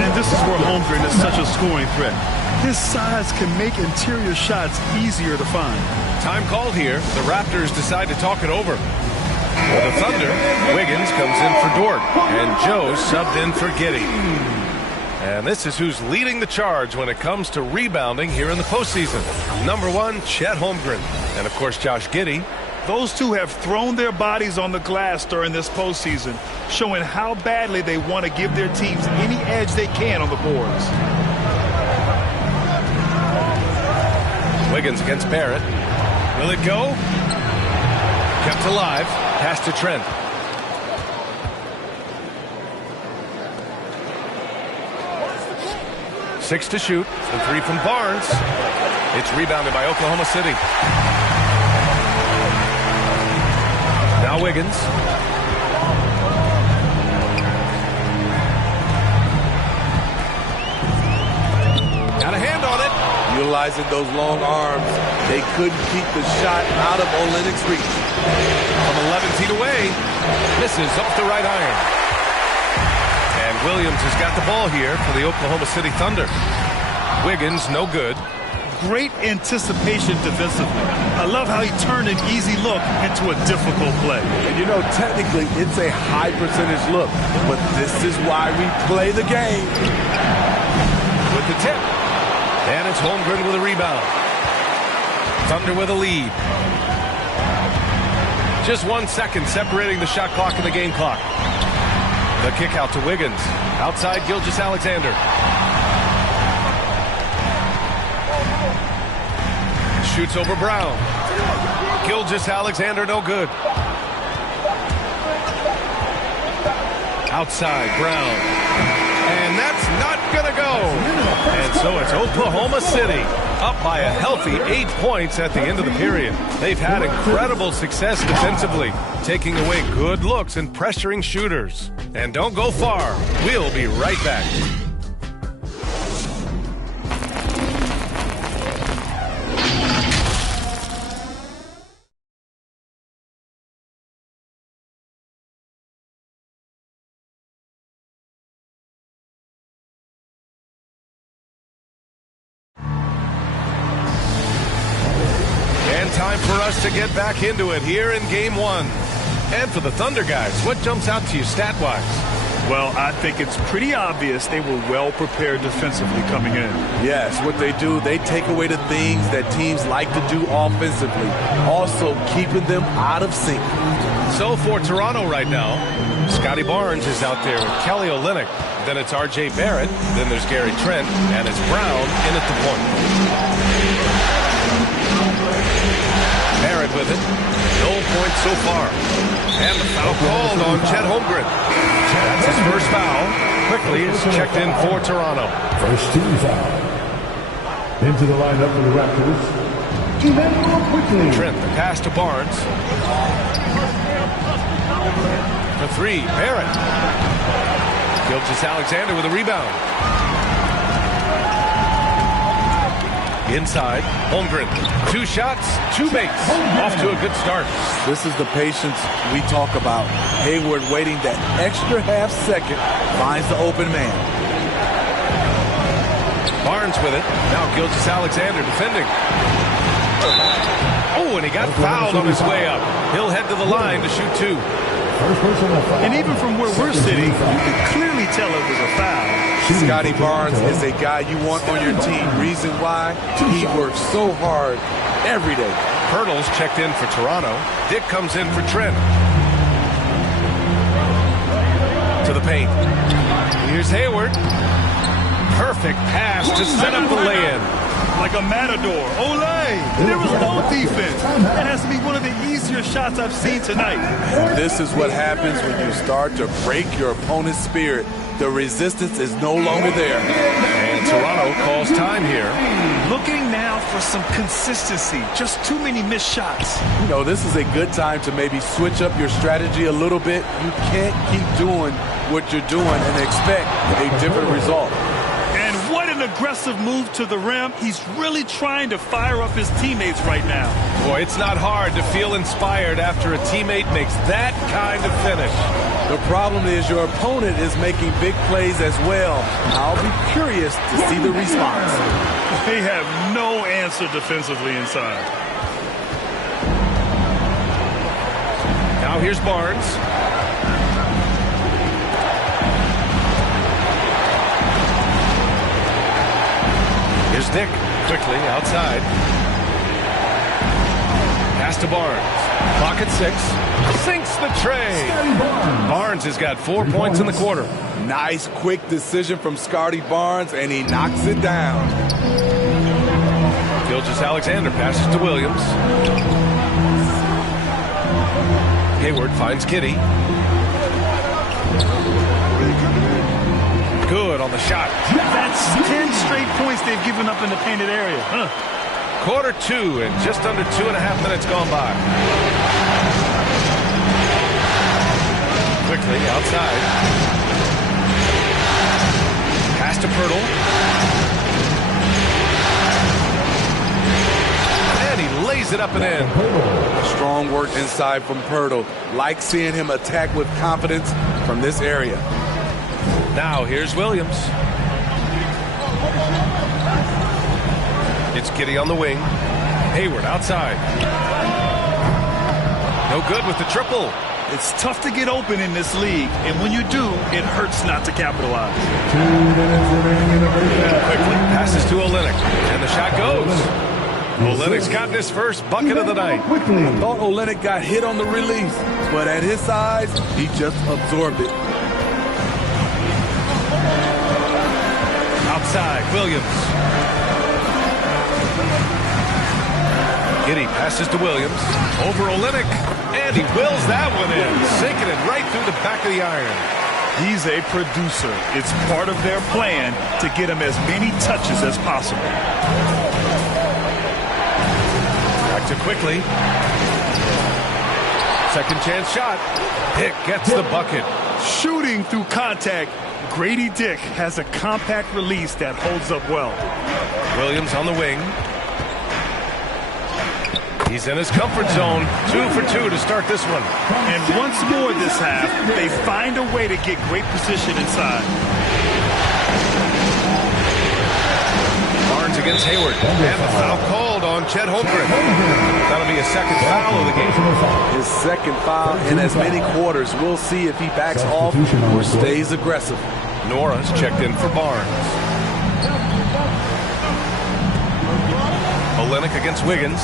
And this is where Holmgren is such a scoring threat. His size can make interior shots easier to find. Time called here. The Raptors decide to talk it over. For the Thunder, Wiggins comes in for Dort, and Joe subbed in for Giddey. And this is who's leading the charge when it comes to rebounding here in the postseason. Number 1, Chet Holmgren, and of course Josh Giddey. Those two have thrown their bodies on the glass during this postseason, showing how badly they want to give their teams any edge they can on the boards. Wiggins against Barrett. Will it go? Kept alive. Pass to Trent. Six to shoot. The 3 from Barnes. It's rebounded by Oklahoma City. Now Wiggins. Got a hand on it. Utilizing those long arms, they couldn't keep the shot out of Olynyk's reach. From 11 feet away, misses off the right iron. And Williams has got the ball here for the Oklahoma City Thunder. Wiggins, no good. Great anticipation defensively. I love how he turned an easy look into a difficult play. And you know, technically, it's a high percentage look, but this is why we play the game. With the tip. And it's Holmgren with a rebound. Thunder with a lead. Just 1 second separating the shot clock and the game clock. The kick out to Wiggins. Outside Gilgeous-Alexander. Shoots over Brown. Gilgeous-Alexander no good. Outside Brown. And that's not going to go. And so it's Oklahoma City up by a healthy 8 points at the end of the period. They've had incredible success defensively, taking away good looks and pressuring shooters. And don't go far. We'll be right back. Time for us to get back into it here in Game 1. And for the Thunder guys, what jumps out to you stat-wise? Well, I think it's pretty obvious they were well prepared defensively coming in. Yes, what they do, they take away the things that teams like to do offensively, also keeping them out of sync. So for Toronto right now, Scotty Barnes is out there with Kelly Olynyk. Then it's R.J. Barrett. Then there's Gary Trent. And it's Brown in at the point. Barrett with it. No points so far. And the foul called on Chet Holmgren. That's his first foul. Quickly is checked in for Toronto. First team foul. Into the lineup for the Raptors, Emmanuel Quickly. Trent, the pass to Barnes. For three, Barrett. Gilgeous-Alexander with a rebound. Inside, Holmgren. 2 shots, 2 makes. Off to a good start. This is the patience we talk about. Hayward waiting that extra half second, finds the open man. Barnes with it. Now Gilgeous-Alexander defending. Oh, and he got fouled on his way up. He'll head to the line to shoot 2. And even from where we're sitting, you can clearly tell it was a foul. Scotty Barnes is a guy you want on your team. Reason why? He works so hard every day. Pirtle's checked in for Toronto. Dick comes in for Trent. To the paint. Here's Hayward. Perfect pass to set up the lay-in. Like a matador. Olay! There was no defense. That has to be one of the easier shots I've seen tonight. This is what happens when you start to break your opponent's spirit. The resistance is no longer there. And Toronto calls time here. Looking now for some consistency. Just too many missed shots. You know, this is a good time to maybe switch up your strategy a little bit. You can't keep doing what you're doing and expect a different result. And what an aggressive move to the rim. He's really trying to fire up his teammates right now. Boy, it's not hard to feel inspired after a teammate makes that kind of finish. The problem is your opponent is making big plays as well. I'll be curious to see the response. They have no answer defensively inside. Now here's Barnes. Here's Dick, quickly outside. Pass to Barnes. Clock at 6. Sinks the tray. Barnes has got 4 points in the quarter. Nice quick decision from Scotty Barnes, and he knocks it down. Gilgeous-Alexander passes to Williams. Hayward finds Kitty. Good on the shot. That's 10 straight points they've given up in the painted area. Quarter 2 and just under 2.5 minutes gone by. Quickly outside. Pass to Pirtle. And he lays it up and in. Strong work inside from Pirtle. Like seeing him attack with confidence from this area. Now here's Williams. It's Kitty on the wing. Hayward outside. No good with the triple. It's tough to get open in this league, and when you do, it hurts not to capitalize. 2 minutes remaining in the first half. Quickly passes to Olynyk, and the shot goes. Olynyk's gotten his first bucket of the night. I thought Olynyk got hit on the release, but at his size, he just absorbed it. Outside, Williams. Kitty passes to Williams. Over Olynyk. And he wills that one in. Sinking it right through the back of the iron. He's a producer. It's part of their plan to get him as many touches as possible. Back to Quickly. Second chance shot. Dick gets the bucket. Shooting through contact. Grady Dick has a compact release that holds up well. Williams on the wing. He's in his comfort zone. 2 for 2 to start this one. And once more this half, they find a way to get great position inside. Barnes against Hayward. And the foul called on Chet Holmgren. That'll be a second foul of the game. His second foul in as many quarters. We'll see if he backs off or stays aggressive. Nora's checked in for Barnes. Olynyk against Wiggins.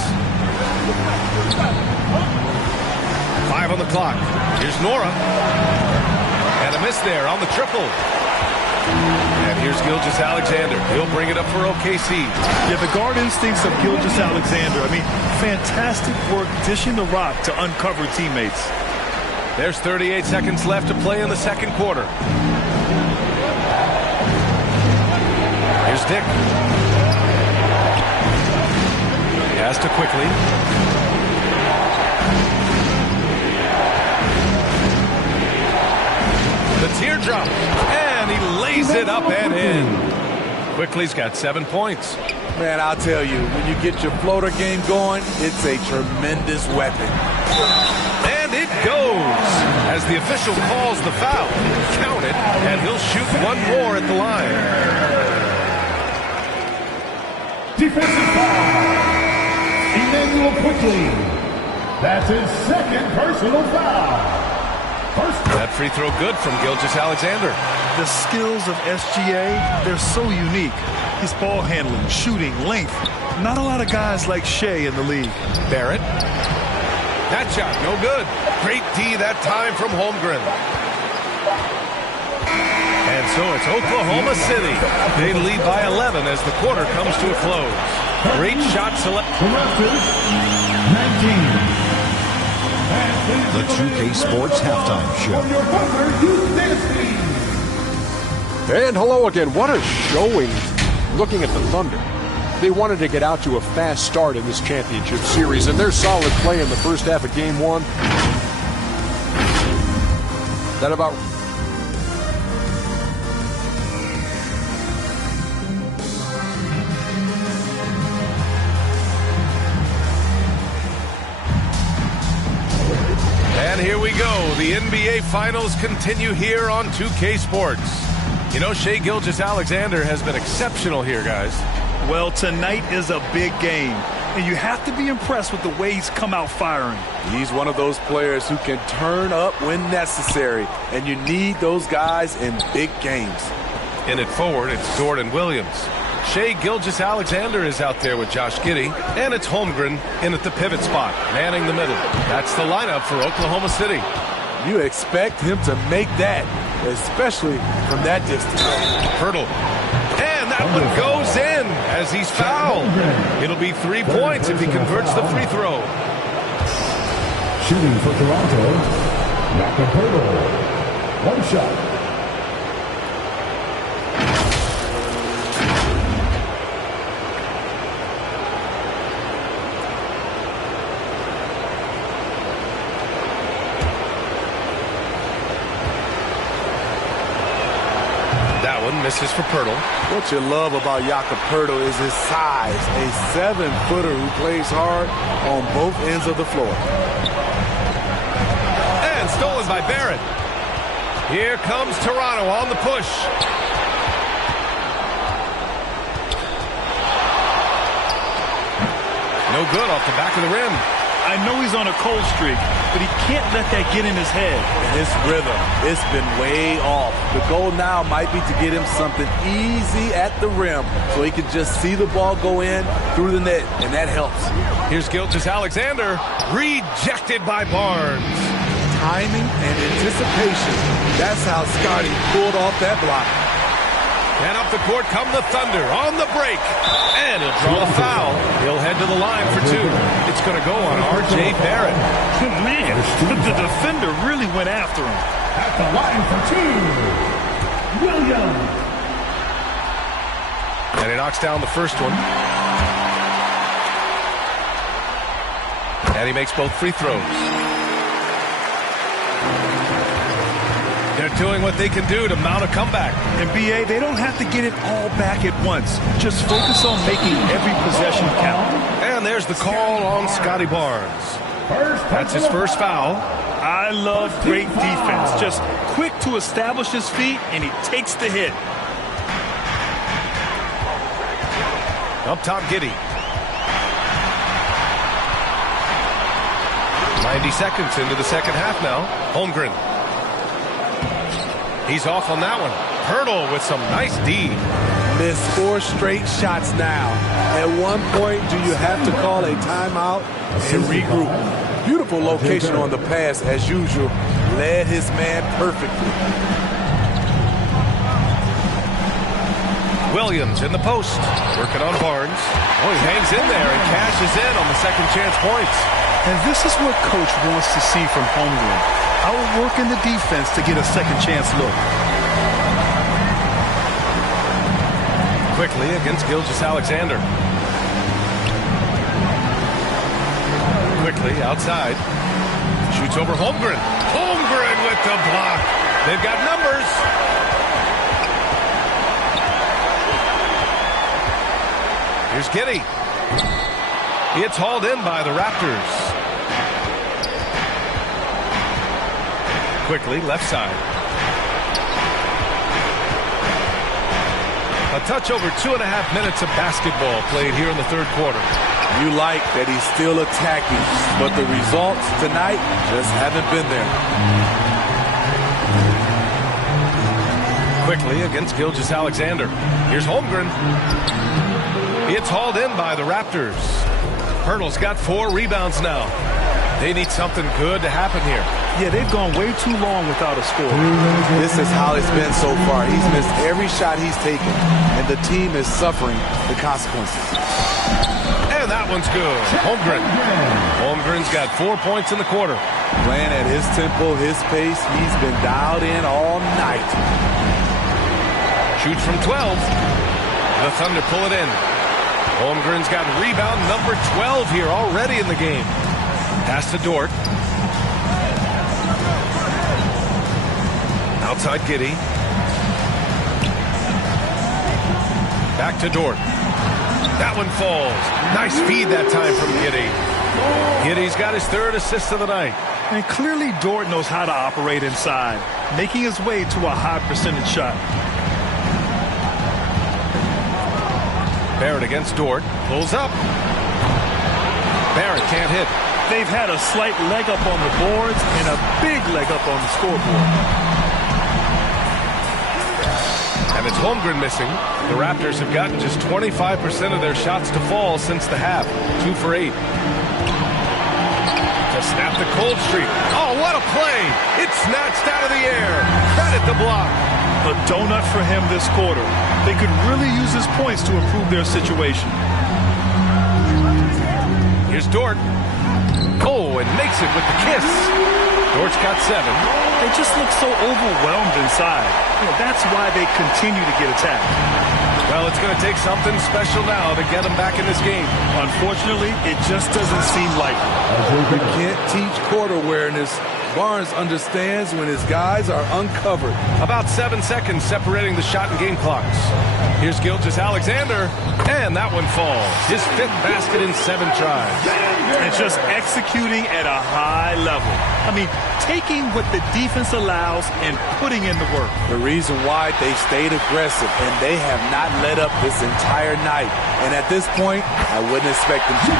5 on the clock. Here's Nora. And a miss there on the triple. And here's Gilgeous-Alexander. He'll bring it up for OKC. Yeah, the guard instincts of Gilgeous-Alexander. I mean, fantastic work dishing the rock to uncover teammates. There's 38 seconds left to play in the second quarter. Here's Dick. Pass to Quickly. The teardrop, and he lays it up and in. Quickly's got 7 points. Man, I'll tell you, when you get your floater game going, it's a tremendous weapon. And it goes as the official calls the foul. Count it, and he'll shoot one more at the line. Defensive foul. Emmanuel Quickly. That's his second personal foul. That free throw good from Gilgeous-Alexander. The skills of SGA, they're so unique. His ball handling, shooting, length. Not a lot of guys like Shea in the league. Barrett. That shot, no good. Great D that time from Holmgren. And so it's Oklahoma City. They lead by 11 as the quarter comes to a close. Great shot selection. 19. The 2K Sports Halftime Show. And hello again. What a showing looking at the Thunder. They wanted to get out to a fast start in this championship series, and their solid play in the first half of Game 1. That about... And here we go. The NBA Finals continue here on 2K Sports. You know, Shai Gilgeous-Alexander has been exceptional here, guys. Well, tonight is a big game, and you have to be impressed with the way he's come out firing. He's one of those players who can turn up when necessary, and you need those guys in big games. In it forward, it's Jordan Williams. Shai Gilgeous-Alexander is out there with Josh Giddey, and it's Holmgren in at the pivot spot, manning the middle. That's the lineup for Oklahoma City. You expect him to make that, especially from that distance. Pirtle. And that one goes in as he's fouled. It'll be 3 points if he converts the free throw. Shooting for Toronto, Pirtle. One shot. Misses for Pirtle. What you love about Pirtle is his size. A 7-footer who plays hard on both ends of the floor. And stolen by Barrett. Here comes Toronto on the push. No good off the back of the rim. I know he's on a cold streak, but he can't let that get in his head. And his rhythm, it's been way off. The goal now might be to get him something easy at the rim so he can just see the ball go in through the net, and that helps. Here's Gilgeous-Alexander, rejected by Barnes. Timing and anticipation. That's how Scotty pulled off that block. And up the court come the Thunder on the break. And he'll draw a foul. He'll head to the line for 2. It's going to go on R.J. Barrett. Man, the defender really went after him. At the line for 2, Williams. And he knocks down the first one. And he makes both free throws. They're doing what they can do to mount a comeback. And BA, they don't have to get it all back at once. Just focus on making every possession count. And there's the call on Scotty Barnes. That's his first foul. I love great defense. Just quick to establish his feet, and he takes the hit. Up top, Giddey. 90 seconds into the second half now. Holmgren. He's off on that one. Pirtle with some nice D. Missed 4 straight shots now. At one point, do you have to call a timeout and regroup? Beautiful location on the pass, as usual. Led his man perfectly. Williams in the post, working on Barnes. Oh, he hangs in there and cashes in on the second chance points. And this is what Coach wants to see from Holmgren. Outworking the defense to get a second chance look. Quickly against Gilgeous-Alexander. Quickly outside. Shoots over Holmgren. Holmgren with the block. They've got numbers. Here's Giddey. It's hauled in by the Raptors. Quickly, left side. A touch over 2.5 minutes of basketball played here in the third quarter. You like that he's still attacking, but the results tonight just haven't been there. Quickly against Gilgeous-Alexander. Here's Holmgren. It's hauled in by the Raptors. Hurdle's got 4 rebounds now. They need something good to happen here. Yeah, they've gone way too long without a score. This is how it's been so far. He's missed every shot he's taken, and the team is suffering the consequences. And that one's good. Holmgren. Holmgren's got 4 points in the quarter. Playing at his tempo, his pace, he's been dialed in all night. Shoots from 12. The Thunder pull it in. Holmgren's got rebound number 12 here already in the game. Pass to Dort. Outside Giddey. Back to Dort. That one falls. Nice feed that time from Giddey. Giddey's got his 3rd assist of the night. And clearly Dort knows how to operate inside, making his way to a high percentage shot. Barrett against Dort. Pulls up. Barrett can't hit. They've had a slight leg up on the boards and a big leg up on the scoreboard. And it's Holmgren missing. The Raptors have gotten just 25% of their shots to fall since the half. 2 for 8. To snap the cold streak. Oh, what a play! It's snatched out of the air. Credit the block. A donut for him this quarter. They could really use his points to improve their situation. Here's Dort. Oh, and makes it with the kiss. Dort's got 7. They just look so overwhelmed inside. That's why they continue to get attacked. Well, it's going to take something special now to get them back in this game. Unfortunately, it just doesn't seem likely. You can't teach court awareness. Barnes understands when his guys are uncovered. About 7 seconds separating the shot and game clocks. Here's Gilgeous-Alexander, and that one falls. His 5th basket in 7 tries. And just executing at a high level. I mean, taking what the defense allows and putting in the work. The reason why they stayed aggressive, and they have not let up this entire night. And at this point, I wouldn't expect them to.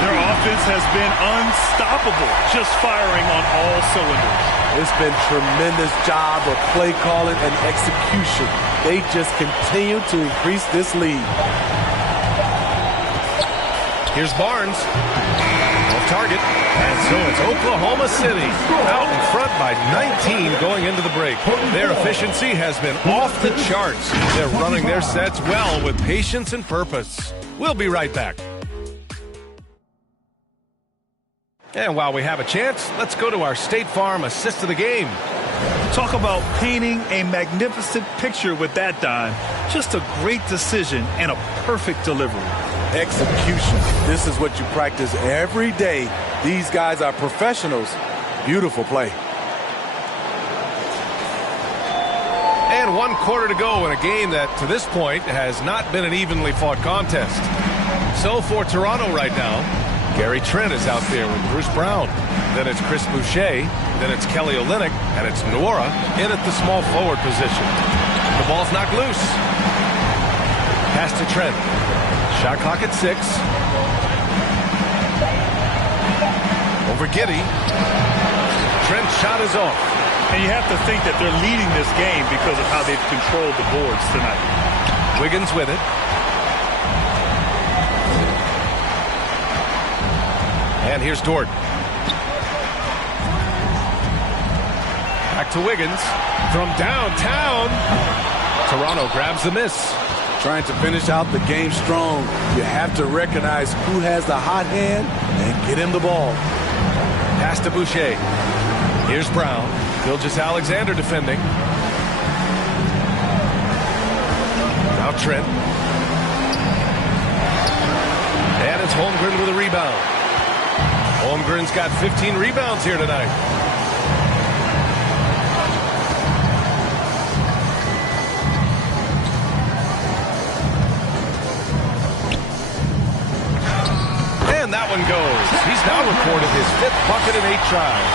Their offense has been unstoppable, just firing on all cylinders. It's been tremendous job of play calling and execution. They just continue to increase this lead. Here's Barnes. Off target. And so it's Oklahoma City out in front by 19 going into the break. Their efficiency has been off the charts. They're running their sets well with patience and purpose. We'll be right back. And while we have a chance, let's go to our State Farm assist of the game. Talk about painting a magnificent picture with that dime. Just a great decision and a perfect delivery. Execution. This is what you practice every day. These guys are professionals. Beautiful play. And 1 quarter to go in a game that, to this point, has not been an evenly fought contest. So for Toronto right now, Gary Trent is out there with Bruce Brown. Then it's Chris Boucher. Then it's Kelly Olynyk. And it's Nwora in at the small forward position. The ball's knocked loose. Pass to Trent. Shot clock at 6. Over Giddey. Trent's shot is off. And you have to think that they're leading this game because of how they've controlled the boards tonight. Wiggins with it. And here's Dort. Back to Wiggins. From downtown. Toronto grabs the miss. Trying to finish out the game strong, you have to recognize who has the hot hand and get him the ball. Pass to Boucher. Here's Brown. Gilgeous-Alexander defending. Now Trent. And it's Holmgren with a rebound. Holmgren's got 15 rebounds here tonight. And that one goes. He's now recorded his 5th bucket in 8 tries.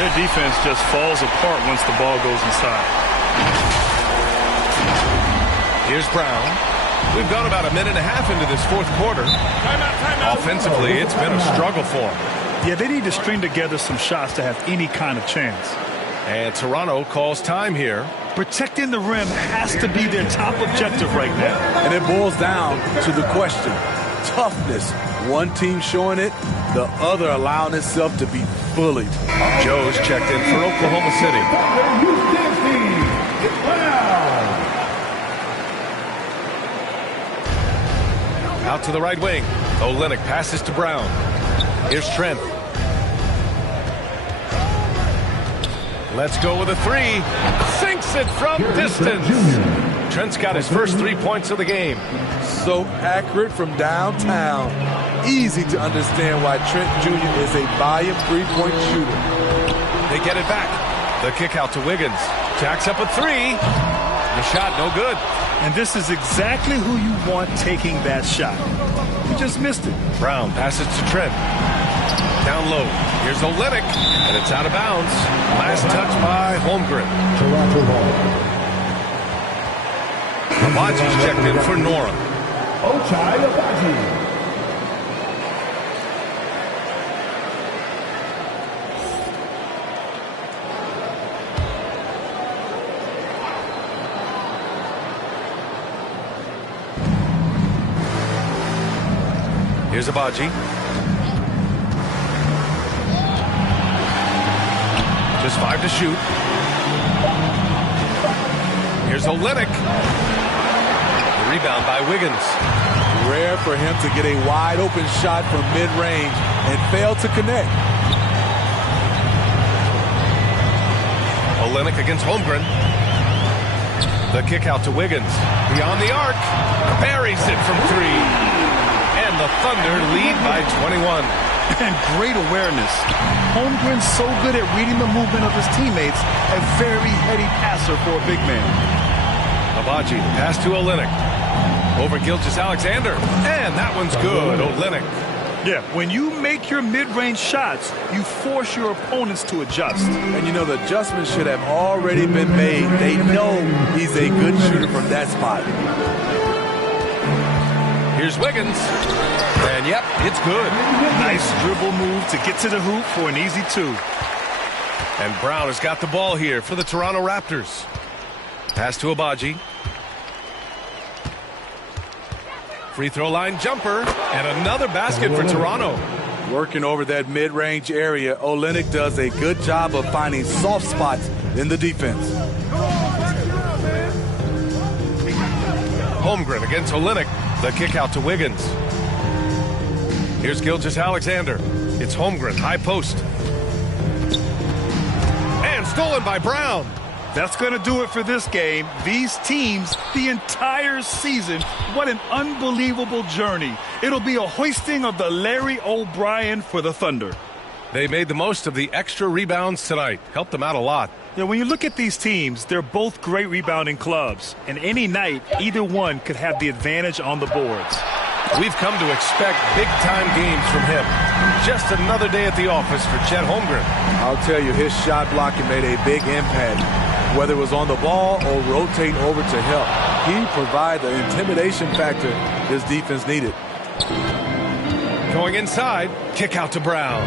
Their defense just falls apart once the ball goes inside. Here's Brown. We've gone about a minute and a half into this 4th quarter. Timeout. Offensively, it's been a struggle for them. Yeah, they need to string together some shots to have any kind of chance. And Toronto calls time here. Protecting the rim has to be their top objective right now. And it boils down to the question. Toughness. One team showing it, the other allowing itself to be bullied. Joe's checked in for Oklahoma City. Out to the right wing. Olynyk passes to Brown. Here's Trent. Let's go with a 3. Sinks it from distance. Trent's got his first 3 points of the game. So accurate from downtown. Easy to understand why Trent Jr. is a volume 3-point shooter. They get it back. The kick out to Wiggins. Jacks up a 3. The shot no good. And this is exactly who you want taking that shot. You just missed it. Brown passes to Trent. Down low. Here's Olynyk. And it's out of bounds. Last touch by Holmgren. Abaji's checked in for Nora. Ochai Abaji. Here's Abaji. Just 5 to shoot. Here's Olynyk. The rebound by Wiggins. Rare for him to get a wide open shot from mid-range and fail to connect. Olynyk against Holmgren. The kick out to Wiggins. Beyond the arc. Buries it from 3. And the Thunder lead by 21. And great awareness. Holmgren's so good at reading the movement of his teammates. A very heady passer for a big man. Abaji, pass to Olynyk. Over Gilgeous-Alexander. And that one's good. Olynyk. Yeah, when you make your mid-range shots, you force your opponents to adjust. And you know, the adjustments should have already been made. They know he's a good shooter from that spot. Here's Wiggins. And yep, it's good. Nice dribble move to get to the hoop for an easy 2. And Brown has got the ball here for the Toronto Raptors. Pass to Abaji. Free throw line jumper. And another basket for Toronto. Working over that mid-range area, Olynyk does a good job of finding soft spots in the defense. Holmgren against Olynyk. The kick out to Wiggins. Here's Gilgeous-Alexander. It's Holmgren, high post. And stolen by Brown. That's going to do it for this game. These teams, the entire season, what an unbelievable journey. It'll be a hoisting of the Larry O'Brien for the Thunder. They made the most of the extra rebounds tonight. Helped them out a lot. Yeah, when you look at these teams, they're both great rebounding clubs. And any night, either one could have the advantage on the boards. We've come to expect big-time games from him. Just another day at the office for Chet Holmgren. I'll tell you, his shot blocking made a big impact. Whether it was on the ball or rotating over to help, he provided the intimidation factor this defense needed. Going inside, kick out to Brown.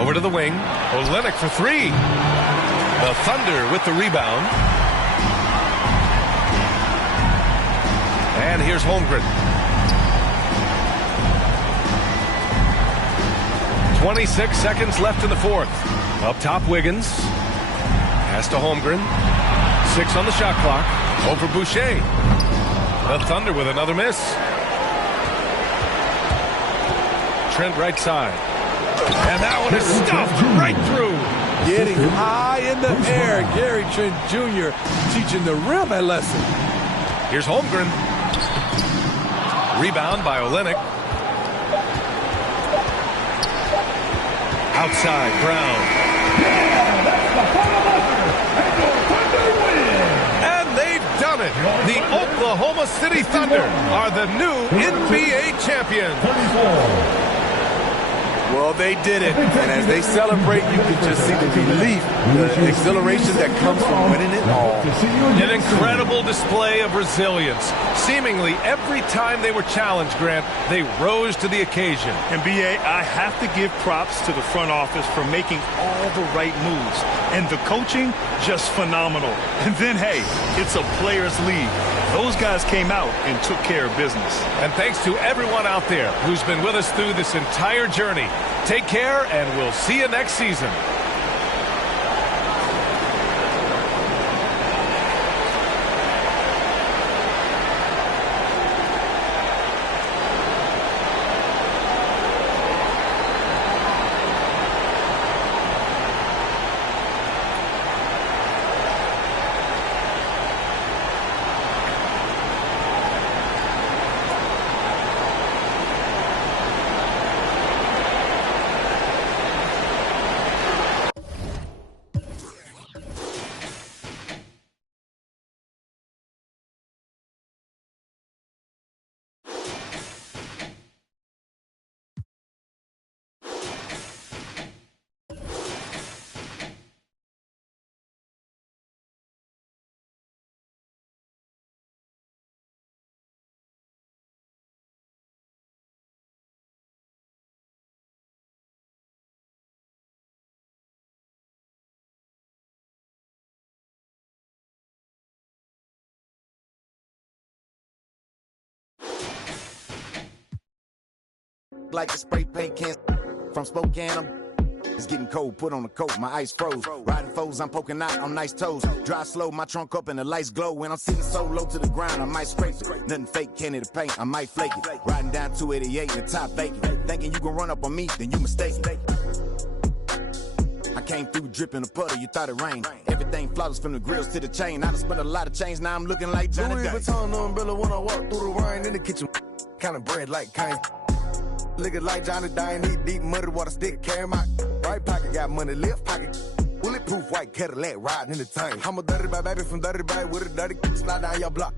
Over to the wing. Olynyk for 3. The Thunder with the rebound. And here's Holmgren. 26 seconds left in the 4th. Up top, Wiggins. Pass to Holmgren. 6 on the shot clock. Over Boucher. The Thunder with another miss. Trent right side. And that one is stuffed right through. Getting high in the air. Gary Trent Jr. teaching the rim a lesson. Here's Holmgren. Rebound by Olenek. Outside, Brown. And they've done it. The Oklahoma City Thunder are the new NBA champions. Well, they did it. And as they celebrate, you can just see the relief, the exhilaration that comes from winning it all. An incredible display of resilience. Seemingly every time they were challenged, Grant, they rose to the occasion. And BA, I have to give props to the front office for making all the right moves. And the coaching, just phenomenal. And then, hey, it's a players' league. Those guys came out and took care of business. And thanks to everyone out there who's been with us through this entire journey. Take care, and we'll see you next season. Like a spray paint can from Spokane. It's getting cold, put on a coat, my ice froze. Riding foes, I'm poking out on nice toes. Drive slow, my trunk up and the lights glow. When I'm sitting so low to the ground, I might scrape it. Nothing fake, candy to paint, I might flake it. Riding down 288 in the top vacant. Thinking you can run up on me, then you mistaken. I came through dripping a puddle, you thought it rained. Everything flawless from the grills to the chain. I done spent a lot of change, now I'm looking like Johnny Day. Louis Vuitton umbrella when I walk through the rain in the kitchen. Kind of bread like kind. Looking like Johnny Dine, eat deep muddy water stick, carry my right pocket, got money, left pocket. Bulletproof white Cadillac riding in the tank. I'm a dirty bad baby from dirty bag with a dirty slide down your block.